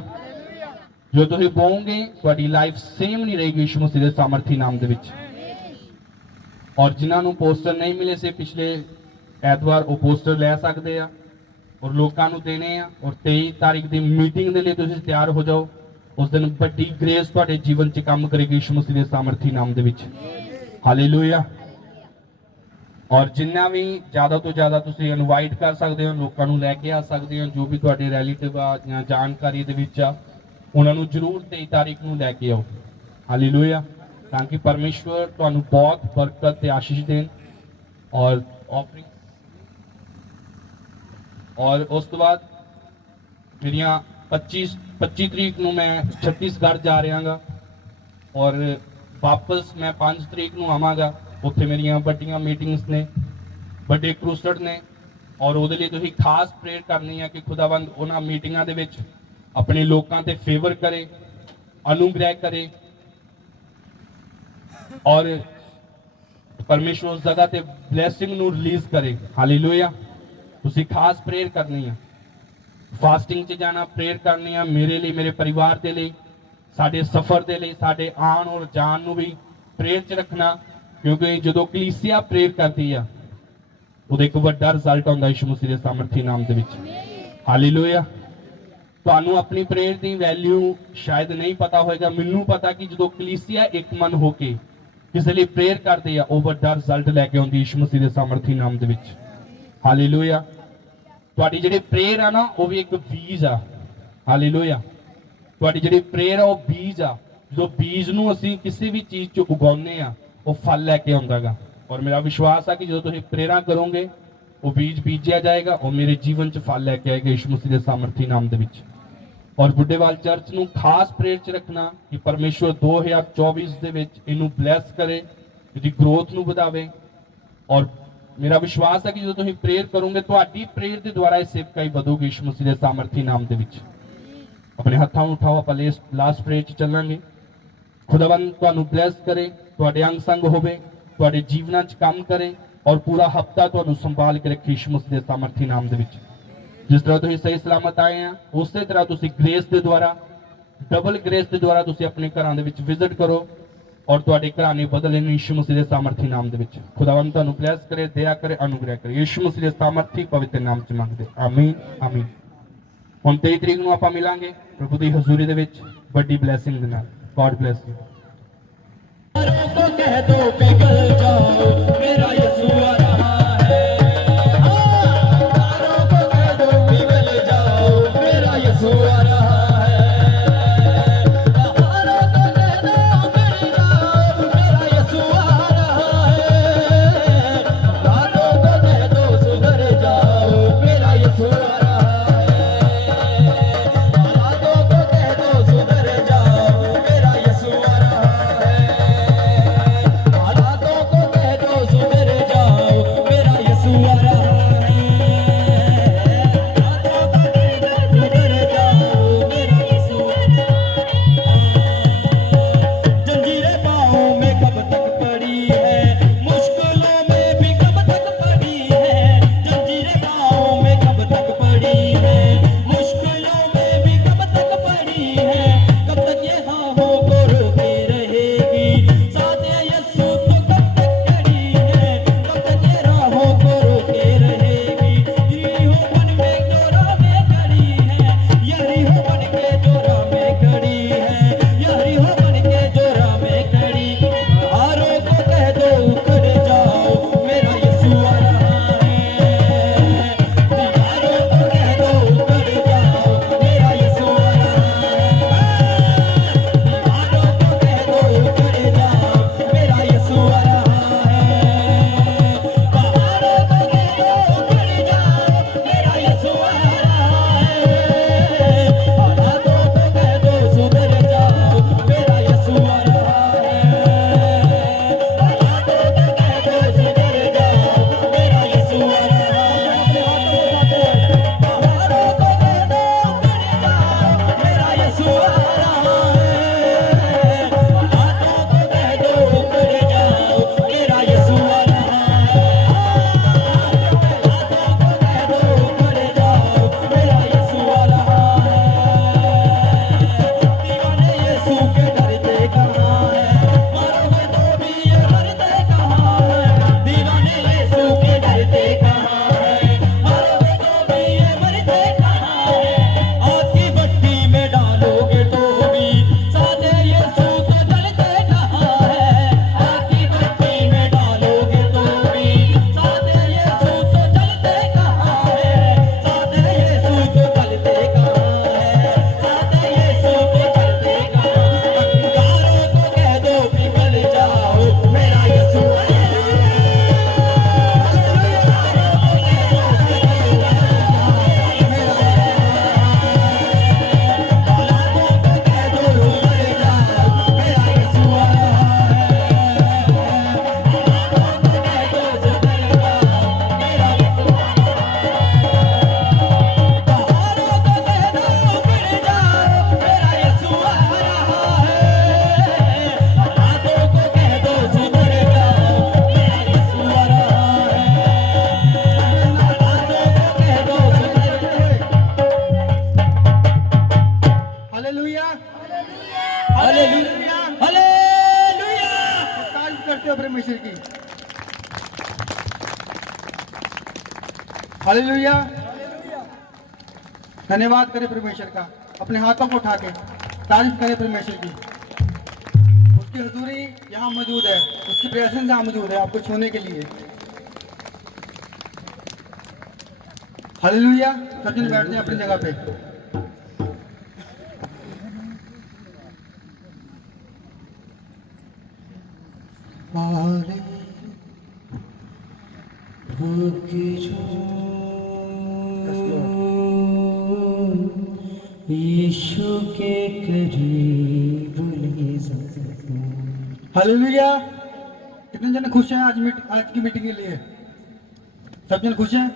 ਜੋ ਤੁਸੀਂ ਬੋਓਗੇ, ਤੁਹਾਡੀ ਲਾਈਫ ਸੇਮ ਨਹੀਂ ਰਹੇਗੀ ਯਿਸੂ ਮਸੀਹ ਦੇ ਸਾਮਰਥੀ ਨਾਮ ਦੇ ਵਿੱਚ। ਔਰ ਜਿਨ੍ਹਾਂ ਨੂੰ ਪੋਸਟਰ ਨਹੀਂ ਮਿਲੇ ਸੀ ਪਿਛਲੇ ਐਤਵਾਰ, ਉਹ ਪੋਸਟਰ ਲੈ ਸਕਦੇ ਆ ਔਰ ਲੋਕਾਂ ਨੂੰ ਦੇਣੇ ਆ। ਔਰ 23 ਤਾਰੀਖ ਦੀ ਮੀਟਿੰਗ ਦੇ ਲਈ ਤੁਸੀਂ ਤਿਆਰ ਹੋ ਜਾਓ। ਉਸ ਦਿਨ ਵੱਡੀ ਗ੍ਰੇਸ ਤੁਹਾਡੇ ਜੀਵਨ 'ਚ ਕੰਮ ਕਰੇਗੀ ਯਿਸੂ ਮਸੀਹ ਦੇ ਸਾਮਰਥੀ ਨਾਮ ਦੇ ਵਿੱਚ। ਹਾਲੇਲੂਇਆ। ਔਰ ਜਿੰਨਾ ਵੀ ਜ਼ਿਆਦਾ ਤੋਂ ਜ਼ਿਆਦਾ ਤੁਸੀਂ ਇਨਵਾਈਟ ਕਰ ਸਕਦੇ ਹੋ, ਲੋਕਾਂ ਨੂੰ ਲੈ ਕੇ ਆ ਸਕਦੇ ਹੋ, ਜੋ ਵੀ ਤੁਹਾਡੇ ਰਿਲੇਟਿਵ ਆ ਜਾਂ ਜਾਣਕਾਰੀ ਦੇ ਵਿੱਚ ਆ, ਉਹਨਾਂ ਨੂੰ ਜ਼ਰੂਰ 23 ਤਾਰੀਖ ਨੂੰ ਲੈ ਕੇ ਆਓ। ਹਾਲੇਲੂਇਆ। ਤਾਂ ਕਿ ਪਰਮੇਸ਼ਵਰ ਤੁਹਾਨੂੰ ਬਹੁਤ ਬਰਕਤ ਤੇ ਆਸ਼ੀਸ਼ ਦੇਣ। ਔਰ ਆਫਰਿੰਗ, ਔਰ ਉਸ ਤੋਂ ਬਾਅਦ ਮੇਰੀਆਂ 25 ਤਰੀਕ ਨੂੰ ਮੈਂ ਛੱਤੀਸਗੜ੍ਹ ਜਾ ਰਹਾਂਗਾ ਔਰ ਵਾਪਸ ਮੈਂ 5 ਤਰੀਕ ਨੂੰ ਆਵਾਂਗਾ। ਉੱਥੇ ਮੇਰੀਆਂ ਵੱਡੀਆਂ ਮੀਟਿੰਗਸ ਨੇ, ਵੱਡੇ ਕਰੂਸਡ ਨੇ। ਔਰ ਉਹਦੇ ਲਈ ਤੁਸੀਂ ਖਾਸ ਪ੍ਰੇਅਰ ਕਰਨੀ ਹੈ ਕਿ ਖੁਦਾਵੰਦ ਉਹਨਾਂ ਮੀਟਿੰਗਾਂ ਦੇ ਵਿੱਚ ਆਪਣੇ ਲੋਕਾਂ ਤੇ ਫੇਵਰ ਕਰੇ, ਅਨੁਗ੍ਰਹਿ ਕਰੇ ਔਰ ਪਰਮੇਸ਼ਵਰ ਉਸ ਜਗ੍ਹਾ ਤੇ ਬਲੇਸਿੰਗ ਨੂੰ ਰਿਲੀਜ਼ ਕਰੇ। ਹਾਲੇਲੂਇਆ। ਤੁਸੀਂ ਖਾਸ ਪ੍ਰੇਅਰ ਕਰਨੀ ਆ, ਫਾਸਟਿੰਗ 'ਚ ਜਾਣਾ, ਪ੍ਰੇਅਰ ਕਰਨੀ ਆ ਮੇਰੇ ਲਈ, ਮੇਰੇ ਪਰਿਵਾਰ ਦੇ ਲਈ, ਸਾਡੇ ਸਫ਼ਰ ਦੇ ਲਈ, ਸਾਡੇ ਆਉਣ ਔਰ ਜਾਣ ਨੂੰ ਵੀ ਪ੍ਰੇਅਰ 'ਚ ਰੱਖਣਾ। ਕਿਉਂਕਿ ਜਦੋਂ ਕਲੀਸਿਆ ਪ੍ਰੇਅਰ ਕਰਦੀ ਆ, ਉਹਦਾ ਇੱਕ ਵੱਡਾ ਰਿਜ਼ਲਟ ਆਉਂਦਾ ਯਿਸੂ ਮਸੀਹ ਦੇ ਸਾਮਰਥੀ ਨਾਮ ਦੇ ਵਿੱਚ। ਹਾਲੇਲੂਇਆ। ਤੁਹਾਨੂੰ ਆਪਣੀ ਪ੍ਰੇਅਰ ਦੀ ਵੈਲਿਊ ਸ਼ਾਇਦ ਨਹੀਂ ਪਤਾ ਹੋਏਗਾ, ਮੈਨੂੰ ਪਤਾ ਕਿ ਜਦੋਂ ਕਲੀਸਿਆ ਇੱਕ ਮਨ ਹੋ ਕੇ ਕਿਸੇ ਲਈ ਪ੍ਰੇਅਰ ਕਰਦੇ ਆ, ਉਹ ਵੱਡਾ ਰਿਜ਼ਲਟ ਲੈ ਕੇ ਆਉਂਦੀ ਯਿਸੂ ਮਸੀਹ ਦੇ ਸਾਮਰਥੀ ਨਾਮ ਦੇ ਵਿੱਚ। ਹਾਲੇਲੂਇਆ। ਤੁਹਾਡੀ ਜਿਹੜੀ ਪ੍ਰੇਅਰ ਆ ਨਾ, ਉਹ ਵੀ ਇੱਕ ਬੀਜ ਆ। ਹਾਲੇਲੂਇਆ। ਤੁਹਾਡੀ ਜਿਹੜੀ ਪ੍ਰੇਅਰ ਆ, ਉਹ ਬੀਜ ਆ। ਜਦੋਂ ਬੀਜ ਨੂੰ ਅਸੀਂ ਕਿਸੇ ਵੀ ਚੀਜ਼ 'ਚ ਉਗਾਉਂਦੇ ਆ, ਉਹ ਫਲ ਲੈ ਕੇ ਆਉਂਦਾਗਾ। ਔਰ ਮੇਰਾ ਵਿਸ਼ਵਾਸ ਆ ਕਿ ਜਦੋਂ ਤੁਸੀਂ ਪ੍ਰੇਅਰਾਂ ਕਰੋਗੇ, ਉਹ ਬੀਜ ਬੀਜਿਆ ਜਾਏਗਾ ਔਰ ਮੇਰੇ ਜੀਵਨ 'ਚ ਫਲ ਲੈ ਕੇ ਆਏਗਾ ਯਿਸੂ ਮਸੀਹ ਦੇ ਸਾਮਰਥੀ ਨਾਮ ਦੇ ਵਿੱਚ। ਔਰ ਬੁੱਢੇਵਾਲ ਚਰਚ ਨੂੰ ਖਾਸ ਪ੍ਰੇਅਰ 'ਚ ਰੱਖਣਾ ਕਿ ਪਰਮੇਸ਼ਵਰ 2024 ਦੇ ਵਿੱਚ ਇਹਨੂੰ ਬਲੈਸ ਕਰੇ, ਇਹਦੀ ਗਰੋਥ ਨੂੰ ਵਧਾਵੇ। ਔਰ ਮੇਰਾ ਵਿਸ਼ਵਾਸ ਹੈ ਕਿ ਜਦੋਂ ਤੁਸੀਂ ਪ੍ਰੇਅਰ ਕਰੋਗੇ, ਤੁਹਾਡੀ ਪ੍ਰੇਅਰ ਦੇ ਦੁਆਰਾ ਇਹ ਸੇਵਕਾਈ ਵਧੂਗੀ ਯਿਸੂ ਮਸੀਹ ਦੇ ਸਾਮਰਥੀ ਨਾਮ ਦੇ ਵਿੱਚ। ਆਪਣੇ ਹੱਥਾਂ ਨੂੰ ਉਠਾਓ, ਆਪਾਂ ਲਾਸਟ ਪ੍ਰੇਅਰ 'ਚ ਚੱਲਾਂਗੇ। ਖੁਦਾਵੰਦ ਤੁਹਾਨੂੰ ਬਲੈਸ ਕਰੇ, ਤੁਹਾਡੇ ਅੰਗ ਸੰਗ ਹੋਵੇ, ਤੁਹਾਡੇ ਜੀਵਨਾਂ 'ਚ ਕੰਮ ਕਰੇ ਔਰ ਪੂਰਾ ਹਫਤਾ ਤੁਹਾਨੂੰ ਸੰਭਾਲ ਕੇ ਰੱਖੇ ਯਿਸੂ ਮਸੀਹ ਦੇ ਸਾਮਰਥੀ ਨਾਮ ਦੇ ਵਿੱਚ। ਜਿਸ ਤਰ੍ਹਾਂ ਤੁਸੀਂ ਸਹੀ ਸਲਾਮਤ ਆਏ ਆ, ਉਸੇ ਤਰ੍ਹਾਂ ਤੁਸੀਂ ਗ੍ਰੇਸ ਦੇ ਦੁਆਰਾ, ਡਬਲ ਗ੍ਰੇਸ ਦੇ ਦੁਆਰਾ ਤੁਸੀਂ ਆਪਣੇ ਘਰਾਂ ਦੇ ਵਿੱਚ ਵਿਜ਼ਿਟ ਕਰੋ ਔਰ ਤੁਹਾਡੇ ਘਰਾਣੇ ਬਦਲੇ ਨੇ ਯਿਸੂ ਮਸੀਹ ਦੇ ਸਾਮਰਥੀ ਨਾਮ ਦੇ ਵਿੱਚ। ਖੁਦਾਵੰਦ ਤੁਹਾਨੂੰ ਬਲੈਸ ਕਰੇ, ਦਇਆ ਕਰੇ, ਅਨੁਗ੍ਰਹਿ ਕਰੇ। ਯਿਸੂ ਮਸੀਹ ਦੇ ਸਾਮਰਥੀ ਪਵਿੱਤਰ ਨਾਮ 'ਚ ਮੰਗਦੇ, ਆਮੀਨ ਆਮੀਨ। ਹੁਣ 23 ਤਰੀਕ ਨੂੰ ਆਪਾਂ ਮਿਲਾਂਗੇ ਪ੍ਰਭੂ ਦੀ ਹਜ਼ੂਰੀ ਦੇ ਵਿੱਚ ਵੱਡੀ ਬਲੇਸਿੰਗ ਦੇ ਨਾਲ। God bless you. तो कह दो पिघल जाओ, मेरा यीशु आ रहा है। तारों को कह दो पिघल जाओ, मेरा यीशु आ रहा है। पहाड़ों को कह दो पिघल जाओ, मेरा यीशु आ रहा है। रातों को कह दो सुधर जाओ, मेरा यीशु आ रहा है। रातों को कह दो सुधर जाओ, मेरा यीशु आ रहा है। हालातों को कह दो सुधर जाओ, हालेलुया। धन्यवाद करें परमेश्वर का, अपने हाथों को उठा के तारीफ करें परमेश्वर की। उसकी हजूरी यहाँ मौजूद है, उसकी प्रेजेंस यहाँ मौजूद है आपको छूने के लिए। हालेलुया। सब जन बैठते हैं अपनी जगह पे। यीशु के करीब ले जा। हालेलुया। कितने जन खुश हैं आज की मीटिंग के लिए? सब जन खुश हैं?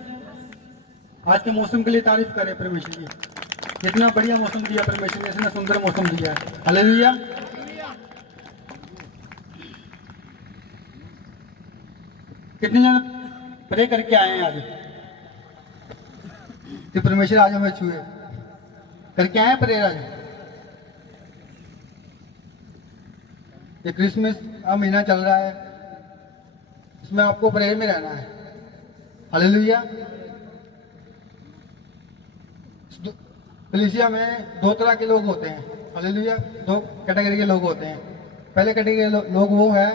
आज के मौसम के लिए तारीफ करें परमेश्वर की। कितना बढ़िया मौसम दिया परमेश्वर ने, इतना सुंदर मौसम दिया है। हालेलुया। कितने जन प्रे करके आए हैं आज कि परमेश्वर आज हमें छुए? करके आए प्रेयर आज? ये क्रिसमस का महीना चल रहा है, इसमें आपको प्रेयर में रहना है। हालेलुया। कलीसिया में दो तरह के लोग होते हैं। हालेलुया। दो कैटेगरी के लोग होते हैं। पहले कैटेगरी लोग वो है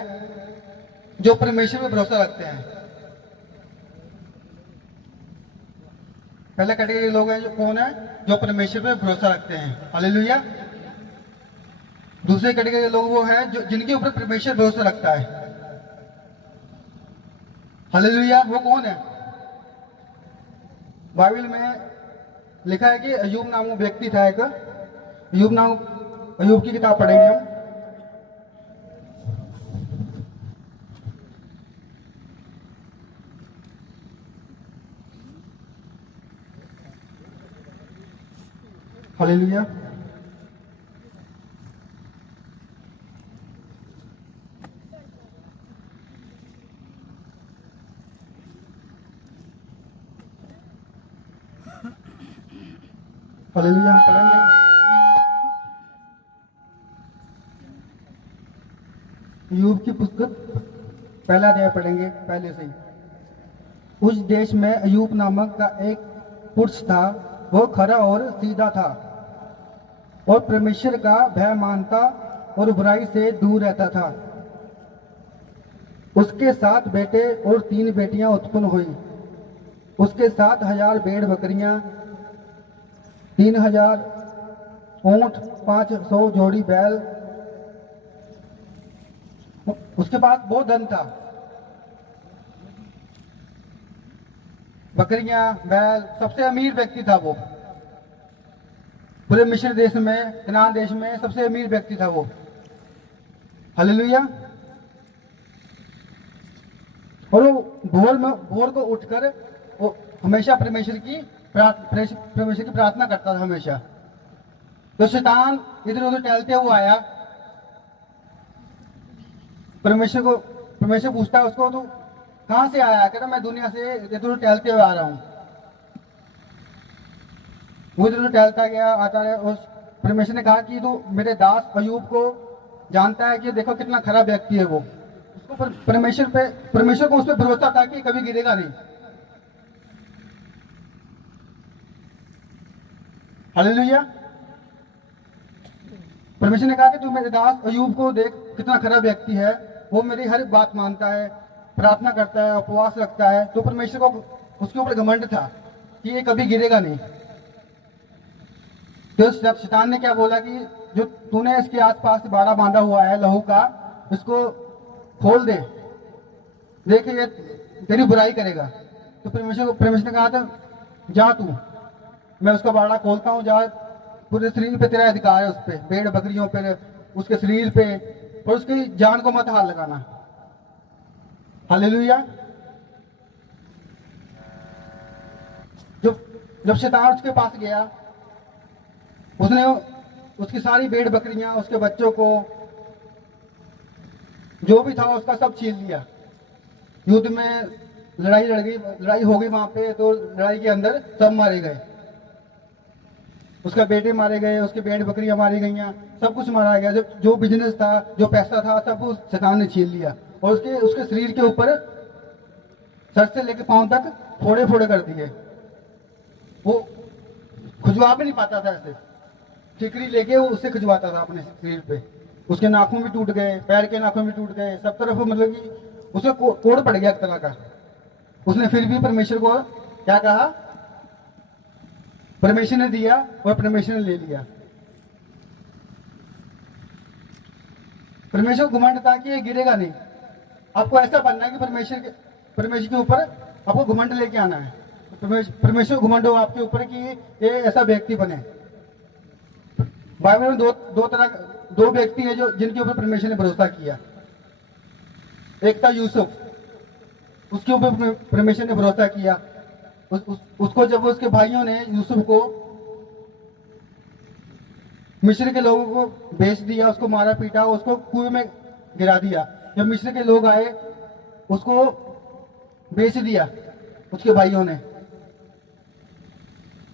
जो परमेश्वर पे भरोसा रखते हैं। पहले कैटेगरी लोग हैं जो कौन है? जो परमेश्वर पे भरोसा रखते हैं। हालेलुया। दूसरे कैटेगरी के लोग वो हैं जो जिनके ऊपर परमेश्वर भरोसा रखता है। हालेलुया। वो कौन है? बाइबल में लिखा है कि अय्यूब नामक व्यक्ति था एक। अय्यूब की किताब पढ़ेंगे हम। हालेलुया। हालेलुया। हम पढ़ेंगे अय्यूब की पुस्तक पहला अध्याय पढ़ेंगे पहले से ही। उस देश में अय्यूब नामक का एक पुरुष था। वो खरा और सीधा था और परमेश्वर का भय मानता और बुराई से दूर रहता था। उसके 7 बेटे और 3 बेटियां उत्पन्न हुई। उसके 7,000 भेड़ बकरियां, 3,000 ऊंट, 500 जोड़ी बैल। उसके पास बहुत धन था। बकरियां, बैल, सबसे अमीर व्यक्ति था वो। पूरे मिस्र देश में, कनान देश में सबसे अमीर व्यक्ति था वो। हालेलुया। और वो भोर को उठकर वो हमेशा परमेश्वर की प्रार्थना करता था हमेशा। तो शैतान इधर उधर टहलते हुए आया। परमेश्वर पूछता है उसको, तू कहां से आया? कहता मैं दुनिया से इधर उधर टहलते हुए आ रहा हूं। वो इधर उधर टहलता गया, आता है। उस परमेश्वर ने कहा कि तू मेरे दास अय्यूब को जानता है कि देखो कितना खराब व्यक्ति है वो। उसको परमेश्वर को उस पर भरोसा था कि कभी गिरेगा नहीं। हालेलुया। परमेश्वर ने कहा कि तू मेरे दास अय्यूब को देख कितना खराब व्यक्ति है। वो मेरी हर बात मानता है, प्रार्थना करता है, उपवास रखता है। तो परमेश्वर को उसके ऊपर घमंड था कि ये कभी गिरेगा नहीं। तो शैतान ने क्या बोला कि जो तूने इसके आसपास बाड़ा बांधा हुआ है लहू का, इसको खोल दे, देख ये तेरी बुराई करेगा। तो परमेश्वर ने कहा था जा तू, मैं उसका बाड़ा खोलता हूँ, जा। पूरे शरीर पे तेरा अधिकार है, उस पे भेड़ बकरियों पे, उसके शरीर पे, और उसकी जान को मत हाथ लगाना। हालेलुया। जब शैतान उसके पास गया, उसने उसकी सारी भेड़ बकरियां, उसके बच्चों को, जो भी था उसका सब छीन लिया। युद्ध में लड़ाई हो गई वहां पे। तो लड़ाई के अंदर सब मारे गए। उसका बेटे मारे गए, उसके भेड़ बकरियां मारी गई, सब कुछ मारा गया। जो बिजनेस था, जो पैसा था, सब उस शैतान ने छीन लिया। और उसके शरीर के ऊपर सर से लेकर पांव तक फोड़े फोड़े कर दिए। वो खुजवा भी नहीं पाता था, ऐसे ठिकरी लेके वो उससे खुजवाता था अपने शरीर पे। उसके नाखून भी टूट गए, पैर के नाखून भी टूट गए, सब तरफ मतलब कि उसे कोड़ पड़ गया एक तरह का। उसने फिर भी परमेश्वर को क्या कहा, परमेश्वर ने दिया और परमेश्वर ने ले लिया। परमेश्वर को घमंड था कि ये गिरेगा नहीं। आपको ऐसा बनना है कि परमेश्वर के ऊपर आपको घमंड लेके आना है। परमेश्वर घमंड हो आपके ऊपर कि ये ऐसा व्यक्ति बने। बाइबल में दो व्यक्ति हैं जो जिनके ऊपर परमेश्वर ने भरोसा किया। एक था यूसुफ, उसके ऊपर परमेश्वर ने भरोसा किया। उसको जब उसके भाइयों ने यूसुफ को मिस्र के लोगों को बेच दिया, उसको मारा पीटा, उसको कुएं में गिरा दिया। जब मिस्र के लोग आए उसको बेच दिया उसके भाइयों ने।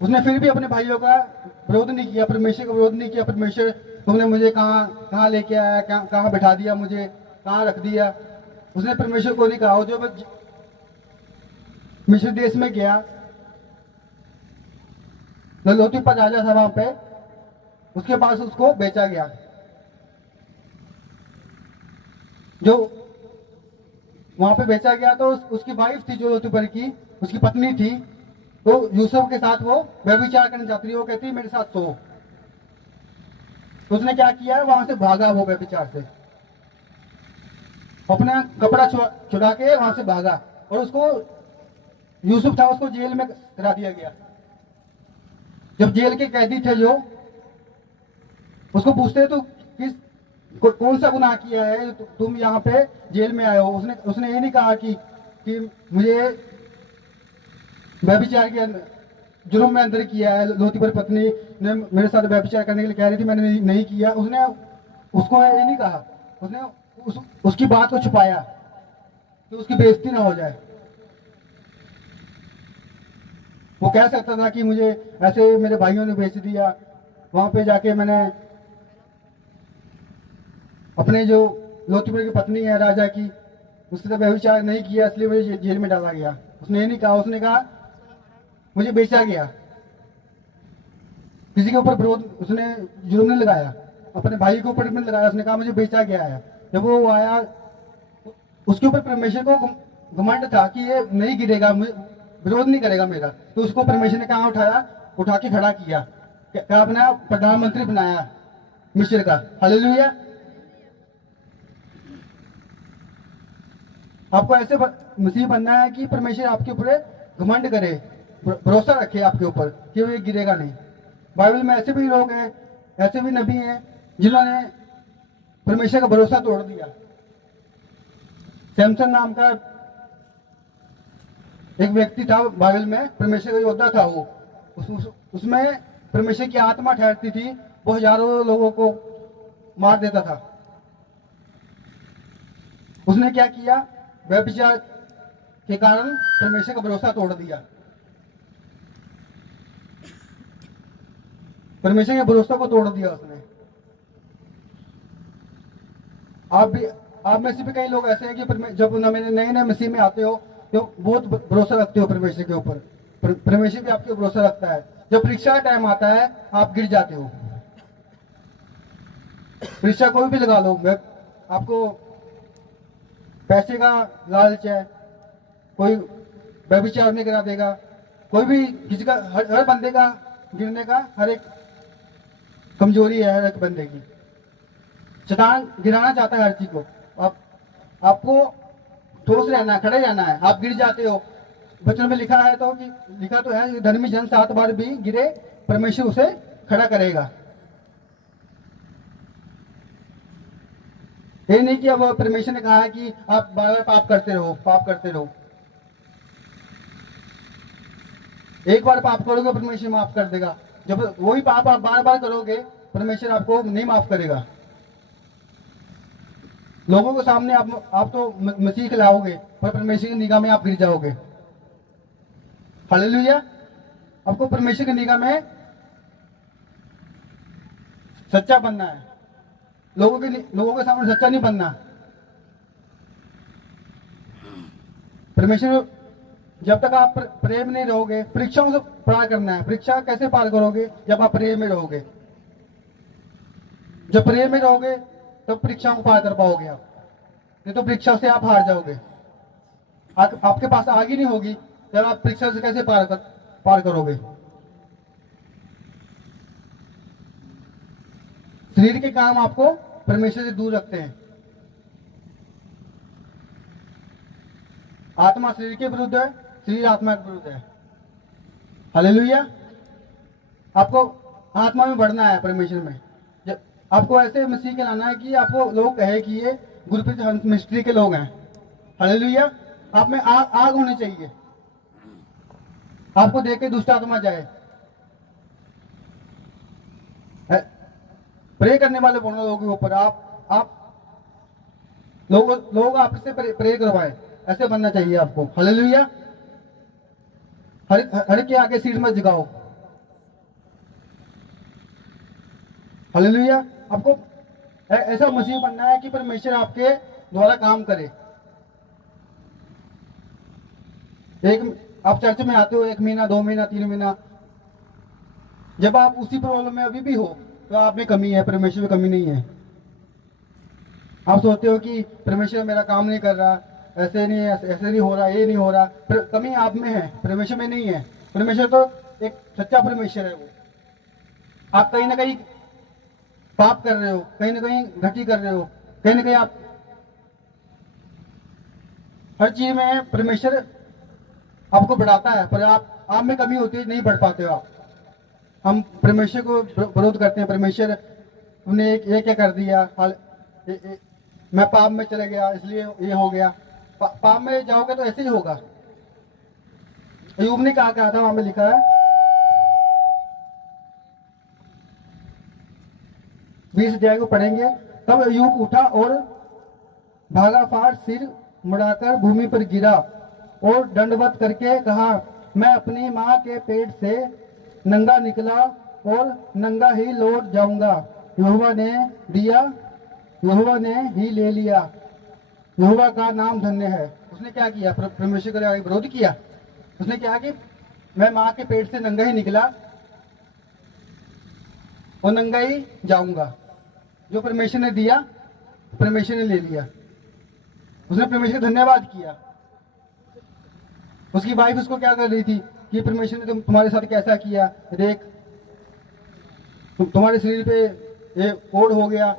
उसने फिर भी अपने भाइयों का विरोध नहीं किया, परमेश्वर का विरोध नहीं किया। परमेश्वर तुमने मुझे कहाँ लेके आया, कहाँ बैठा दिया, मुझे कहाँ रख दिया। उसने परमेश्वर को नहीं कहा। जो मिस्र देश में गया, लोतीफर राजा था वहां पे, उसके पास उसको बेचा गया। जो वहां पे बेचा गया तो उसकी वाइफ थी जो लोतीफर की, उसकी पत्नी थी, तो यूसुफ के साथ वो व्यभिचार करना चाहती थी। वो कहती मेरे साथ सो। तो उसने क्या किया, वहां से भागा वो व्यभिचार से, अपना कपड़ा छुड़ा के वहां से भागा। और उसको यूसुफ था, उसको जेल में करा दिया गया। जब जेल के कैदी थे जो उसको पूछते तो कौन सा गुनाह किया है तुम यहाँ पे जेल में आए हो। उसने ये नहीं कहा कि मुझे व्यभिचार के जुर्म में अंदर किया है, लोतीफर पत्नी ने मेरे साथ व्यभिचार करने के लिए कह रही थी, मैंने नहीं किया। उसने उसको ये नहीं कहा। उसने उसकी बात को छुपाया कि उसकी बेइज्जती ना हो जाए। वो कह सकता था कि मुझे ऐसे मेरे भाइयों ने बेच दिया, वहां पे जाके मैंने अपने जो लोतीफर की पत्नी है राजा की, उससे तो व्यभिचार नहीं किया, इसलिए मुझे जेल में डाला गया। उसने ये नहीं कहा। उसने कहा मुझे बेचा गया। किसी के ऊपर विरोध उसने जुर्म नहीं लगाया, अपने भाई के ऊपर नहीं लगाया। उसने कहा मुझे बेचा गया है। जब वो आया उसके ऊपर परमेश्वर को घमंड था कि ये नहीं गिरेगा, विरोध नहीं करेगा मेरा। तो उसको परमेश्वर ने कहा उठा के खड़ा किया, क्या अपना प्रधानमंत्री बनाया मिस्र का। हालेलुया। आपको ऐसे मसीह बनना है कि परमेश्वर आपके ऊपर घमंड करे, भरोसा रखे आपके ऊपर कि वो ये गिरेगा नहीं। बाइबल में ऐसे भी लोग हैं, ऐसे भी नबी हैं जिन्होंने परमेश्वर का भरोसा तोड़ दिया। सैमसन नाम का एक व्यक्ति था बाइबल में, परमेश्वर का योद्धा था वो। उसमें परमेश्वर की आत्मा ठहरती थी, वो हजारों लोगों को मार देता था। उसने क्या किया, व्यभिचार के कारण परमेश्वर का भरोसा तोड़ दिया। परमेश्वर के भरोसा को तोड़ दिया उसने। आप में से भी कई लोग ऐसे हैं कि जब नए मसीह में आते हो तो बहुत भरोसा रखते हो परमेश्वर के ऊपर, परमेश्वर भी आपके भरोसा रखता है। जब परीक्षा का टाइम आता है आप गिर जाते हो। परीक्षा कोई भी लगा लो, आपको पैसे का लालच है, कोई व्यभिचार नहीं करा देगा, कोई भी किसी का हर बंदे का गिरने का हर एक कमजोरी है हर एक बंदे की। शैतान गिराना चाहता है हर चीज को। आपको ठोस रहना है, खड़े रहना है। आप गिर जाते हो। वचन में लिखा तो है धर्मी जन 7 बार भी गिरे परमेश्वर उसे खड़ा करेगा। ये नहीं कि अब परमेश्वर ने कहा है कि आप बार बार पाप करते रहो। एक बार पाप करोगे परमेश्वर माफ कर देगा। जब वही पाप आप बार बार करोगे परमेश्वर आपको नहीं माफ करेगा। लोगों के सामने आप तो मसीह खिलाओगे पर परमेश्वर की निगाह में आप गिर जाओगे। हालेलुया। आपको परमेश्वर की निगाह में सच्चा बनना है, लोगों के सामने सच्चा नहीं बनना। परमेश्वर जब तक आप प्रेम नहीं रहोगे, परीक्षाओं से पार करना है। परीक्षा कैसे पार करोगे? जब आप प्रेम में रहोगे। जब प्रेम में रहोगे तब परीक्षाओं को पार कर पाओगे आप, नहीं तो परीक्षा से आप हार जाओगे। आपके पास आग ही नहीं होगी, जब आप परीक्षा से कैसे पार करोगे? शरीर के काम आपको परमेश्वर से दूर रखते हैं। आत्मा शरीर के विरुद्ध है, शरीर आत्मा के विरुद्ध है। हालेलुया। आपको आत्मा में बढ़ना है परमेश्वर में। जब आपको ऐसे मसीह के लाना है कि आपको लोग कहे कि ये गुरप्रीत हंस मिस्ट्री के लोग हैं। हालेलुया। आप में आग होनी चाहिए, आपको देख के दुष्ट आत्मा जाए। प्रे करने वाले बोलना लोगों के ऊपर आप लोग आपसे प्रे करवाए, ऐसे बनना चाहिए आपको। हालेलुया। हर के आगे सिर मत झुकाओ। हालेलुया। आपको ऐसा मसीह बनना है कि परमेश्वर आपके द्वारा काम करे। आप चर्च में आते हो 1 महीना, 2 महीना, 3 महीना, जब आप उसी प्रॉब्लम में अभी भी हो तो आप में कमी है, परमेश्वर में कमी नहीं है। आप सोचते हो कि परमेश्वर मेरा काम नहीं कर रहा, ऐसे नहीं हो रहा, ये नहीं हो रहा। कमी आप में है, परमेश्वर में नहीं है। परमेश्वर तो एक सच्चा परमेश्वर है। वो आप कहीं ना कहीं पाप कर रहे हो, कहीं ना कहीं घटी कर रहे हो, कहीं ना कहीं आप हर चीज में परमेश्वर आपको बढ़ाता है, पर आप में कमी होती है, नहीं बढ़ पाते हो आप। हम परमेश्वर को विरोध करते हैं। परमेश्वर तुमने ये क्या कर दिया, मैं पाप में चले गया इसलिए ये हो गया। पाप में जाओगे तो ऐसे ही होगा। अय्यूब ने कहा था, वहां में लिखा है 20 अध्याय को पढ़ेंगे। तब अय्यूब उठा और भागा फाड़ सिर मुड़ाकर भूमि पर गिरा और दंडवत करके कहा, मैं अपनी माँ के पेट से नंगा निकला और नंगा ही लौट जाऊंगा। यहोवा ने दिया, यहोवा ने ही ले लिया, यहोवा का नाम धन्य है। उसने क्या किया? परमेश्वर का विरोध किया। उसने क्या कि मैं माँ के पेट से नंगा ही निकला और नंगा ही जाऊंगा। जो परमेश्वर ने दिया, परमेश्वर ने ले लिया। उसने परमेश्वर का धन्यवाद किया। उसकी वाइफ उसको क्या कर रही थी कि परमेश्वर ने तुम्हारे साथ कैसा किया, देख तुम्हारे शरीर पे ये कोड़ हो गया,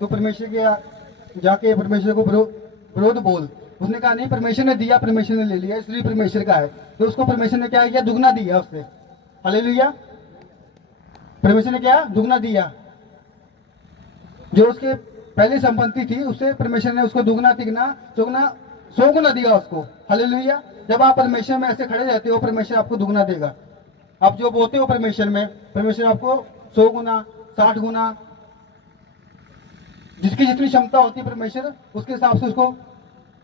तो परमेश्वर के जाके परमेश्वर को विरोध बोल। उसने कहा नहीं, परमेश्वर ने दिया, परमेश्वर ने ले लिया, इसलिए परमेश्वर का है। तो उसको परमेश्वर ने क्या किया? दुगना दिया उससे। हालेलुया। परमेश्वर ने क्या? दुगना दिया। जो उसके पहली संपत्ति थी उससे परमेश्वर ने उसको दुगना, तिगना, चौगुना, 100 गुना दिया उसको। हालेलुया। जब आप परमेश्वर में ऐसे खड़े रहते हो, परमेश्वर आपको दुगना देगा। आप जो बोलते हो परमेश्वर में, परमेश्वर आपको 100 गुना, 60 गुना, जिसकी जितनी क्षमता होती है परमेश्वर उसके हिसाब से उसको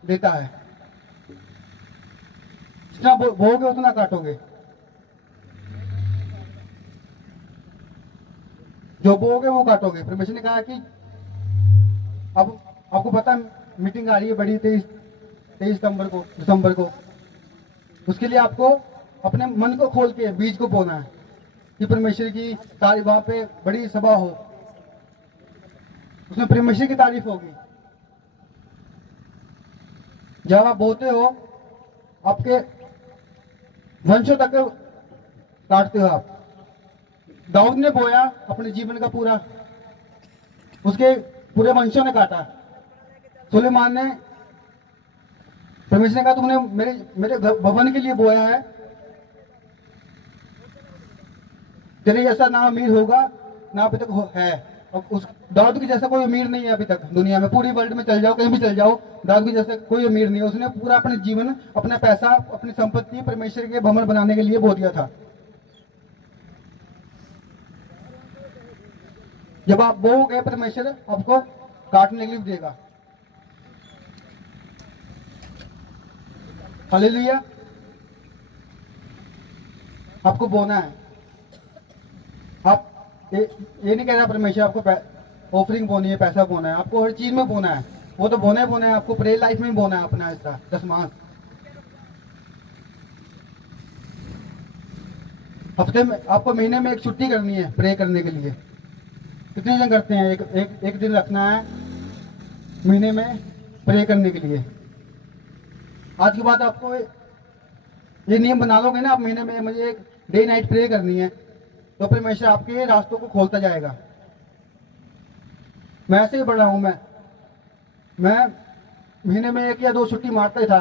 देता है। जितना बोओगे उतना काटोगे। जो बोओगे वो काटोगे। परमेश्वर ने कहा कि अब आपको पता मीटिंग आ रही है बड़ी 23 दिसंबर को। उसके लिए आपको अपने मन को खोल के बीज को बोना है कि परमेश्वर की तारीफ, वहां पे बड़ी सभा हो, उसमें परमेश्वर की तारीफ होगी। जब आप बोते हो आपके वंशों तक काटते हो आप। दाऊद ने बोया अपने जीवन का पूरा, उसके पूरे वंशों ने काटा। सुलेमान ने, परमेश्वर ने कहा तुमने मेरे भवन के लिए बोया है, तेरे जैसा ना अमीर होगा ना अभी तक है। और उस दाऊद की जैसा कोई अमीर नहीं है अभी तक दुनिया में। पूरी वर्ल्ड में चल जाओ, कहीं भी चल जाओ, दाऊद की जैसा कोई अमीर नहीं है। उसने पूरा अपने जीवन, अपना पैसा, अपनी संपत्ति परमेश्वर के भवन बनाने के लिए बो दिया था। जब आप बोओगे परमेश्वर आपको काटने के लिए देगा। हालेलुया। आपको बोना है। आप ये नहीं कह रहा परमेश्वर आपको ऑफरिंग बोनी है, पैसा बोना है। आपको हर चीज में बोना है। वो तो बोना है। आपको प्रेयर लाइफ में बोना है अपना हिस्सा, दशमांश। हफ्ते में आपको महीने में एक छुट्टी करनी है प्रे करने के लिए। कितने जन करते हैं? एक दिन रखना है महीने में प्रे करने के लिए। आज के बाद आपको ये नियम बना लोगे ना, आप महीने में मुझे एक डे नाइट प्रे करनी है, तो परमेश्वर आपके रास्तों को खोलता जाएगा। मैं ऐसे ही बढ़ रहा हूँ। मैं महीने में 1 या 2 छुट्टी मारता ही था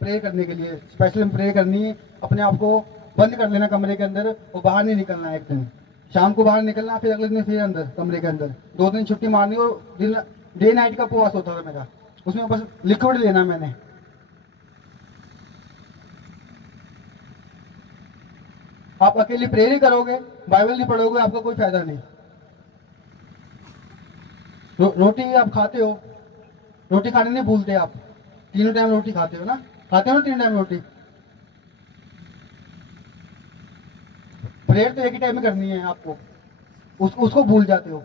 प्रे करने के लिए। स्पेशल प्रे करनी, अपने आप को बंद कर लेना कमरे के अंदर और बाहर नहीं निकलना। एक दिन शाम को बाहर निकलना, फिर अगले दिन फिर अंदर कमरे के अंदर। 2 दिन छुट्टी मारनी और दिन डे नाइट का उपवास होता था मेरा। उसमें बस लिक्विड लेना मैंने। आप अकेले प्रे नहीं करोगे, बाइबल नहीं पढ़ोगे, आपका कोई फायदा नहीं। रोटी आप खाते हो, रोटी खाने नहीं भूलते आप। 3 टाइम रोटी खाते हो ना? खाते हो ना 3 टाइम रोटी? प्रेयर तो एक ही टाइम में करनी है आपको, उसको भूल जाते हो।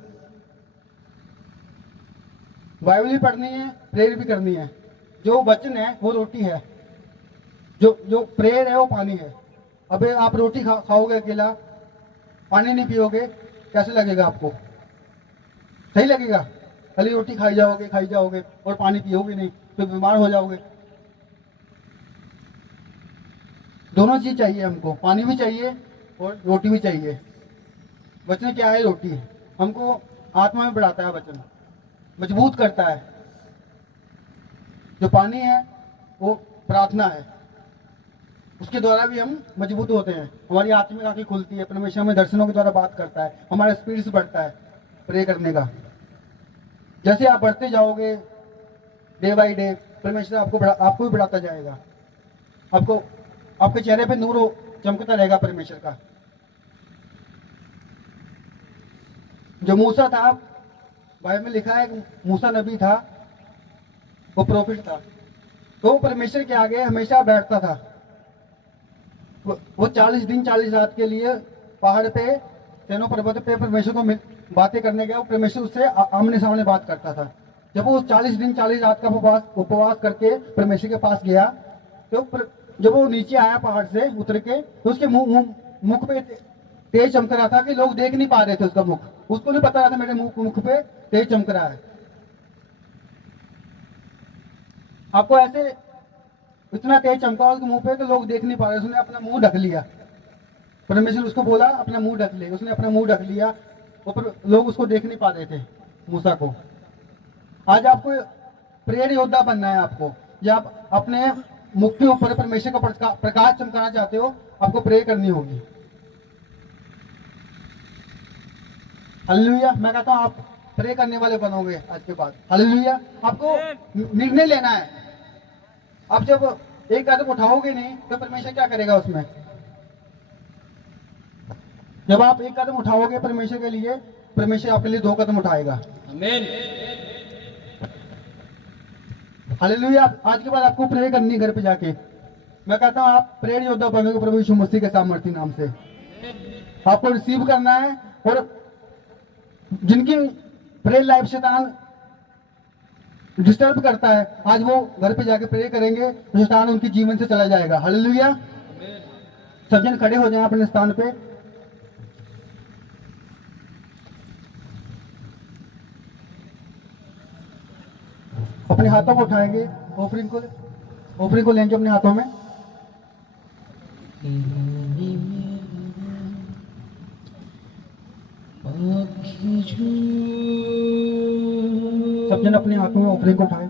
बाइबल भी पढ़नी है, प्रेयर भी करनी है। जो वचन है वो रोटी है, जो प्रेयर है वो पानी है। अबे आप रोटी खाओगे अकेला, पानी नहीं पियोगे, कैसे लगेगा आपको? सही लगेगा? खाली रोटी खाई जाओगे और पानी पियोगे नहीं, तो बीमार हो जाओगे। दोनों चीज चाहिए हमको, पानी भी चाहिए और रोटी भी चाहिए। वचन क्या है? रोटी है। हमको आत्मा में बढ़ाता है, वचन मजबूत करता है। जो पानी है वो प्रार्थना है, उसके द्वारा भी हम मजबूत होते हैं। हमारी आत्मिक आंखें खुलती है, परमेश्वर हमें दर्शनों के द्वारा बात करता है, हमारा स्पिरिट बढ़ता है प्रे करने का। जैसे आप बढ़ते जाओगे डे बाय डे, परमेश्वर आपको भी बढ़ाता जाएगा। आपको आपके चेहरे पे नूर चमकता रहेगा परमेश्वर का। जो मूसा था, बाइबल में लिखा है मूसा नबी था, वो प्रोफिट था, तो परमेश्वर के आगे हमेशा बैठता था। वो 40 दिन 40 रात के लिए पहाड़ पे, सेनो पर्वत पे परमेश्वर को बातें करने गया। परमेश्वर उससे आमने सामने बात करता था। जब वो 40 दिन 40 रात का उपवास करके परमेश्वर के पास गया, तो जब वो नीचे आया पहाड़ से उतर के, तो उसके मुख पे तेज चमक रहा था कि लोग देख नहीं पा रहे थे उसका मुख। उसको नहीं पता रहा था मेरे मुख पे तेज चमक रहा है। आपको ऐसे इतना तेज चमका उसके मुंह पे तो लोग देख नहीं पा रहे। उसने अपना मुंह ढक लिया। परमेश्वर उसको बोला अपना मुंह ढक ले, उसने अपना मुंह ढक लिया। लोग उसको देख नहीं पा रहे थे, मूसा को। आज आपको प्रेयर योद्धा बनना है आपको। जब आप अपने मुख के ऊपर परमेश्वर का प्रकाश चमकाना चाहते हो, आपको प्रे करनी होगी। हालेलुया। मैं कहता हूँ आप प्रे करने वाले बनोगे आज के बाद। हालेलुया। आपको निर्णय लेना है। आप जब एक कदम उठाओगे नहीं तो परमेश्वर क्या करेगा उसमें? जब आप एक कदम उठाओगे परमेश्वर के लिए, परमेश्वर आपके लिए 2 कदम उठाएगा। आमीन। हालेलुया। आज के बाद आपको प्रे करनी है घर पे जाके। मैं कहता हूँ आप प्रेयर योद्धा बनोगे प्रभु यीशु मसीह के सामर्थ्य नाम से। आपको रिसीव करना है, और जिनकी प्रेयर लाइफ शैतान डिस्टर्ब करता है, आज वो घर पे जाके प्रे करेंगे तो शैतान उनके जीवन से चला जाएगा। हालेलुया। सब जन खड़े हो जाएं अपने स्थान पे। अपने हाथों को उठाएंगे, ऑफरिंग को लेंगे अपने हाथों में। सब जन अपने हाथों में ऑफरिंग को उठाए।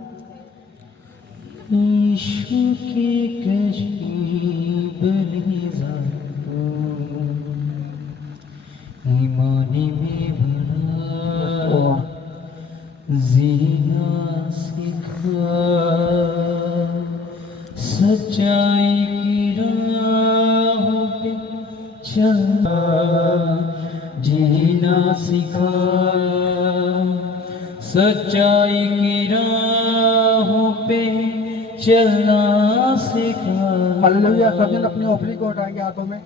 यीशु के करीब ले जाओ, ईमानी में बड़ा जीना सिखा, सच्चाई की राहों पे चलना जीना सिखा, सच्चाई की राहों पे चलना सिखा। हालेलुया। सब जन अपनी ऑफरिंग को उठाएंगे हाथों में।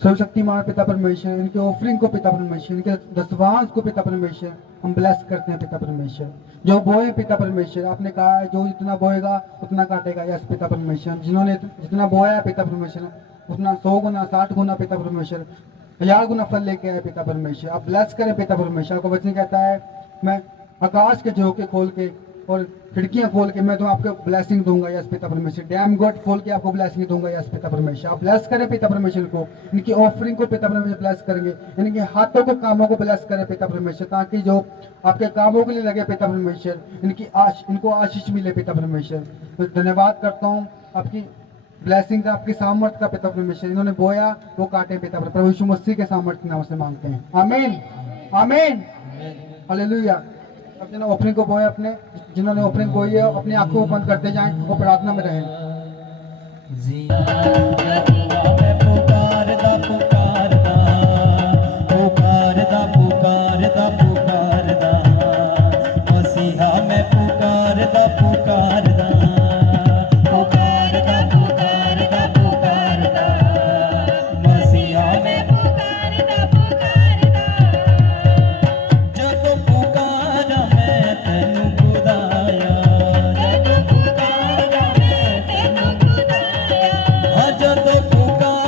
सर्वशक्तिमान पिता परमेश्वर, इनके ऑफरिंग को पिता परमेश्वर, इनके दशवांश को पिता परमेश्वर हम ब्लेस करते हैं पिता परमेश्वर। जो बोए पिता परमेश्वर, आपने कहा है जो जितना बोएगा उतना काटेगा। यस पिता परमेश्वर, जिन्होंने जितना बोया है पिता परमेश्वर उतना 100 गुना 60 गुना पिता परमेश्वर 1000 गुना फल लेके आए पिता परमेश्वर। आप ब्लेस करें पिता परमेश्वर। आपका वचन कहता है मैं आकाश के झोंके खोल के और खिड़कियां खोल के मैं तो आपको ब्लेसिंग दूंगा। यस पिता परमेश्वर। डैम गॉड खोल के आपको ब्लेसिंग दूंगा। यस पिता परमेश्वर। आप ब्लेस करें पिता परमेश्वर को, इनकी ऑफरिंग को पिता परमेश्वर ब्लेस करेंगे, इनके हाथों को कामों को ब्लेस करें पिता परमेश्वर, ताकि जो आपके कामों के लिए लगे पिता परमेश्वर इनको आशीष मिले पिता परमेश्वर। तो धन्यवाद करता हूँ आपकी ब्लेसिंग का, आपकी सामर्थ का पिता परमेश्वर। इन्होंने बोया वो काटे पिता परमेश्वर। प्रभु यीशु मसीह के सामर्थ के नाम से मांगते हैं, आमीन आमीन हालेलुया। अब जिन्होंने ओपनिंग को बोया अपने जिन्होंने ओपनिंग बोई है अपनी आंखों को बंद करते जाएं, वो प्रार्थना में रहें। पुकारदा पुकारदा पुकारदा पुकारदा पुकारदा मसीहा मैं पुकारदा पुकारदा पुकारदा पुकारदा पुकारदा मसीहा मैं पुकारदा पुकारदा जब पुकारा मैं तेनू खुदाया जब पुकारा मैं तेनू खुदाया जब पुकारा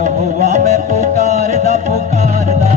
यहोवा मैं पुकारदा पुकारदा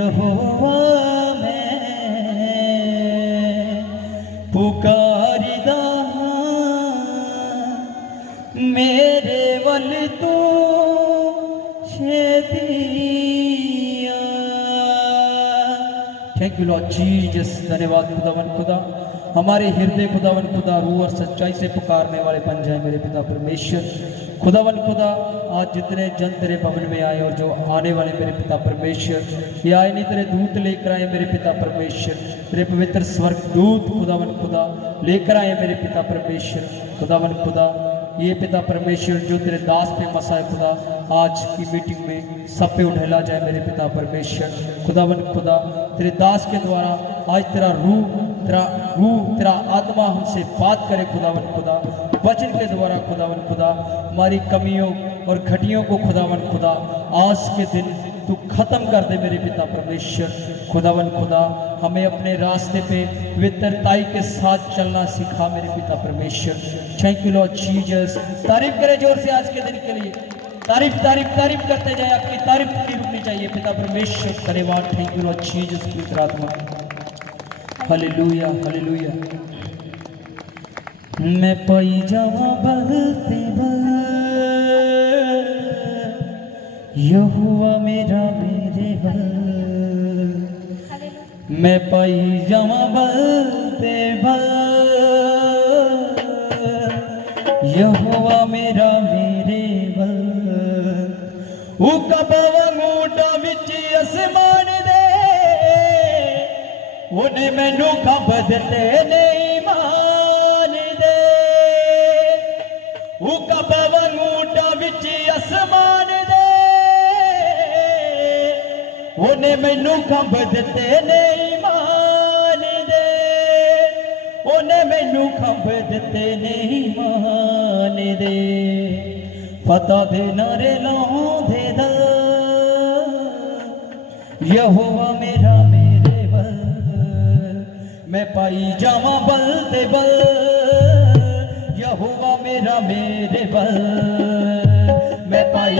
यहोवा मैं पुकारिदा मेरे वल तू छेतिया। Thank you lord Jesus. धन्यवाद खुदावन खुदा, हमारे हृदय खुदावन खुदा रूह और सच्चाई से पुकारने वाले बन जाए मेरे पिता परमेश्वर। खुदावन खुदा आज जितने जन तेरे भवन में आए और जो आने वाले मेरे पिता परमेश्वर, ये आए नहीं तेरे दूत लेकर आए मेरे पिता परमेश्वर, तेरे पवित्र स्वर्ग दूत खुदावन खुदा लेकर आए मेरे पिता परमेश्वर। खुदावन खुदा ये पिता परमेश्वर जो तेरे दास पे मसा है खुदा, आज की मीटिंग में सब पे उठेला जाए मेरे पिता परमेश्वर। खुदावन खुदा तेरे दास के द्वारा आज तेरा रूह तेरा आत्मा हमसे बात करे खुदावन खुदा, वचन के द्वारा खुदावन खुदा हमारी कमियों और घटियों को खुदावन खुदा आज के दिन तू खत्म कर दे मेरे पिता परमेश्वर। खुदावन खुदा हमें अपने रास्ते पे पवित्रताई के साथ चलना सिखा मेरे पिता परमेश्वर। Thank you lord Jesus. तारीफ करें जोर से आज के दिन के लिए, तारीफ तारीफ तारीफ करते जाए, आपकी तारीफ नहीं रुकनी चाहिए पिता परमेश्वर। धन्यवाद। Thank you lord Jesus. पवित्र आत्मा हालेलुया हालेलुया। मैं पाई जावा बलते बल यहोवा मेरा मेरे बल, मैं पाई जावा बलते बल यहोवा मेरा मेरे बल। उकबवा मूटा विच असमान दे उन्हें मैनू खब दिते नहीं मान दे। उकबवा मूटा विच असमान दे उन्हें मैनू खब दिते नहीं मान दे। उन्हें मैनू खब दिते नहीं मान दे। फतह दे नारे लाउंदे दल यहोवा मेरा मेरे बल, मैं पाई जावा बल ते बल यहोवा मेरा मेरे बल, मैं पाई